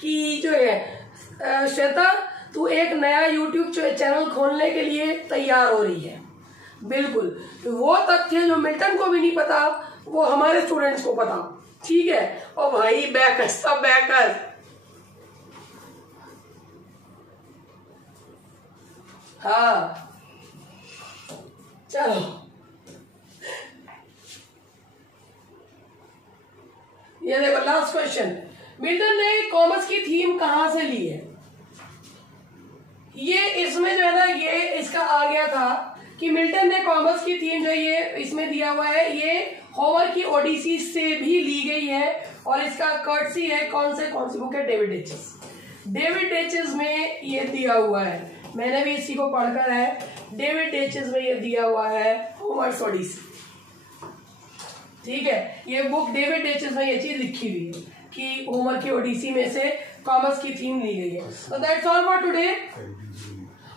कि जो है श्वेता, तू एक नया यूट्यूब चैनल खोलने के लिए तैयार हो रही है। बिल्कुल, वो तथ्य जो मिल्टन को भी नहीं पता वो हमारे स्टूडेंट्स को पता। ठीक है, और भाई बैकर्स, सब बैकर्स। हाँ चलो, ये देखो लास्ट क्वेश्चन, मिल्टन ने कॉमर्स की थीम कहां से ली है? ये इसमें जो है ना, ये इसका आ गया था कि मिल्टन ने कॉमर्स की थीम जो ये इसमें दिया हुआ है, ये होमर की ओडिसी से भी ली गई है, और इसका कर्टसी है कौन सी बुक है? David aches. डेविड एचेस में ये दिया हुआ है, मैंने भी इसी को पढ़कर है, डेविड एचेस में ये दिया हुआ है होमर्स ओडिसी। ठीक है, ये बुक डेविड एचेस में ये चीज लिखी हुई है कि होमर की ओडिसी में से कॉमर्स की थीम ली गई है। तो दैट्स ऑल फॉर टुडे।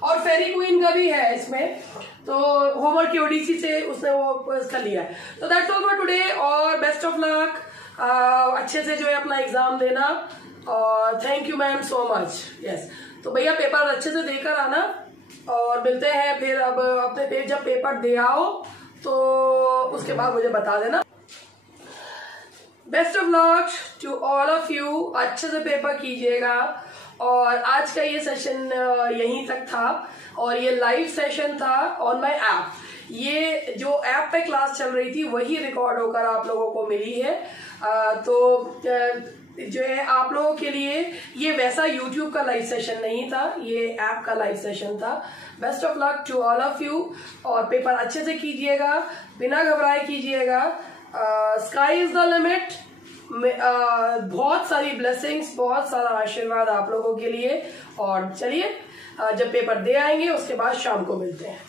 और फेरी क्वीन का भी है इसमें, तो होमर की ओडिसी से उसने वो इसका लिया है। तो दैट्स ऑल फॉर टुडे, और बेस्ट ऑफ लक, अच्छे से जो है अपना एग्जाम देना, और thank you ma'am so much. Yes, तो भैया पेपर अच्छे से देकर आना, और मिलते हैं फिर। अब अपने जब पेपर दे आओ तो उसके बाद मुझे बता देना। Best of luck to all of you, अच्छे से पेपर कीजिएगा। और आज का ये सेशन यहीं तक था, और ये लाइव सेशन था ऑन माय ऐप। ये जो ऐप पे क्लास चल रही थी वही रिकॉर्ड होकर आप लोगों को मिली है। तो जो है आप लोगों के लिए ये वैसा यूट्यूब का लाइव सेशन नहीं था, ये ऐप का लाइव सेशन था। Best of luck to all of you, और पेपर अच्छे से कीजिएगा, बिना घबराए कीजिएगा। Sky is the limit. बहुत सारी ब्लेसिंग्स, बहुत सारा आशीर्वाद आप लोगों के लिए। और चलिए, जब पेपर दे आएंगे उसके बाद शाम को मिलते हैं।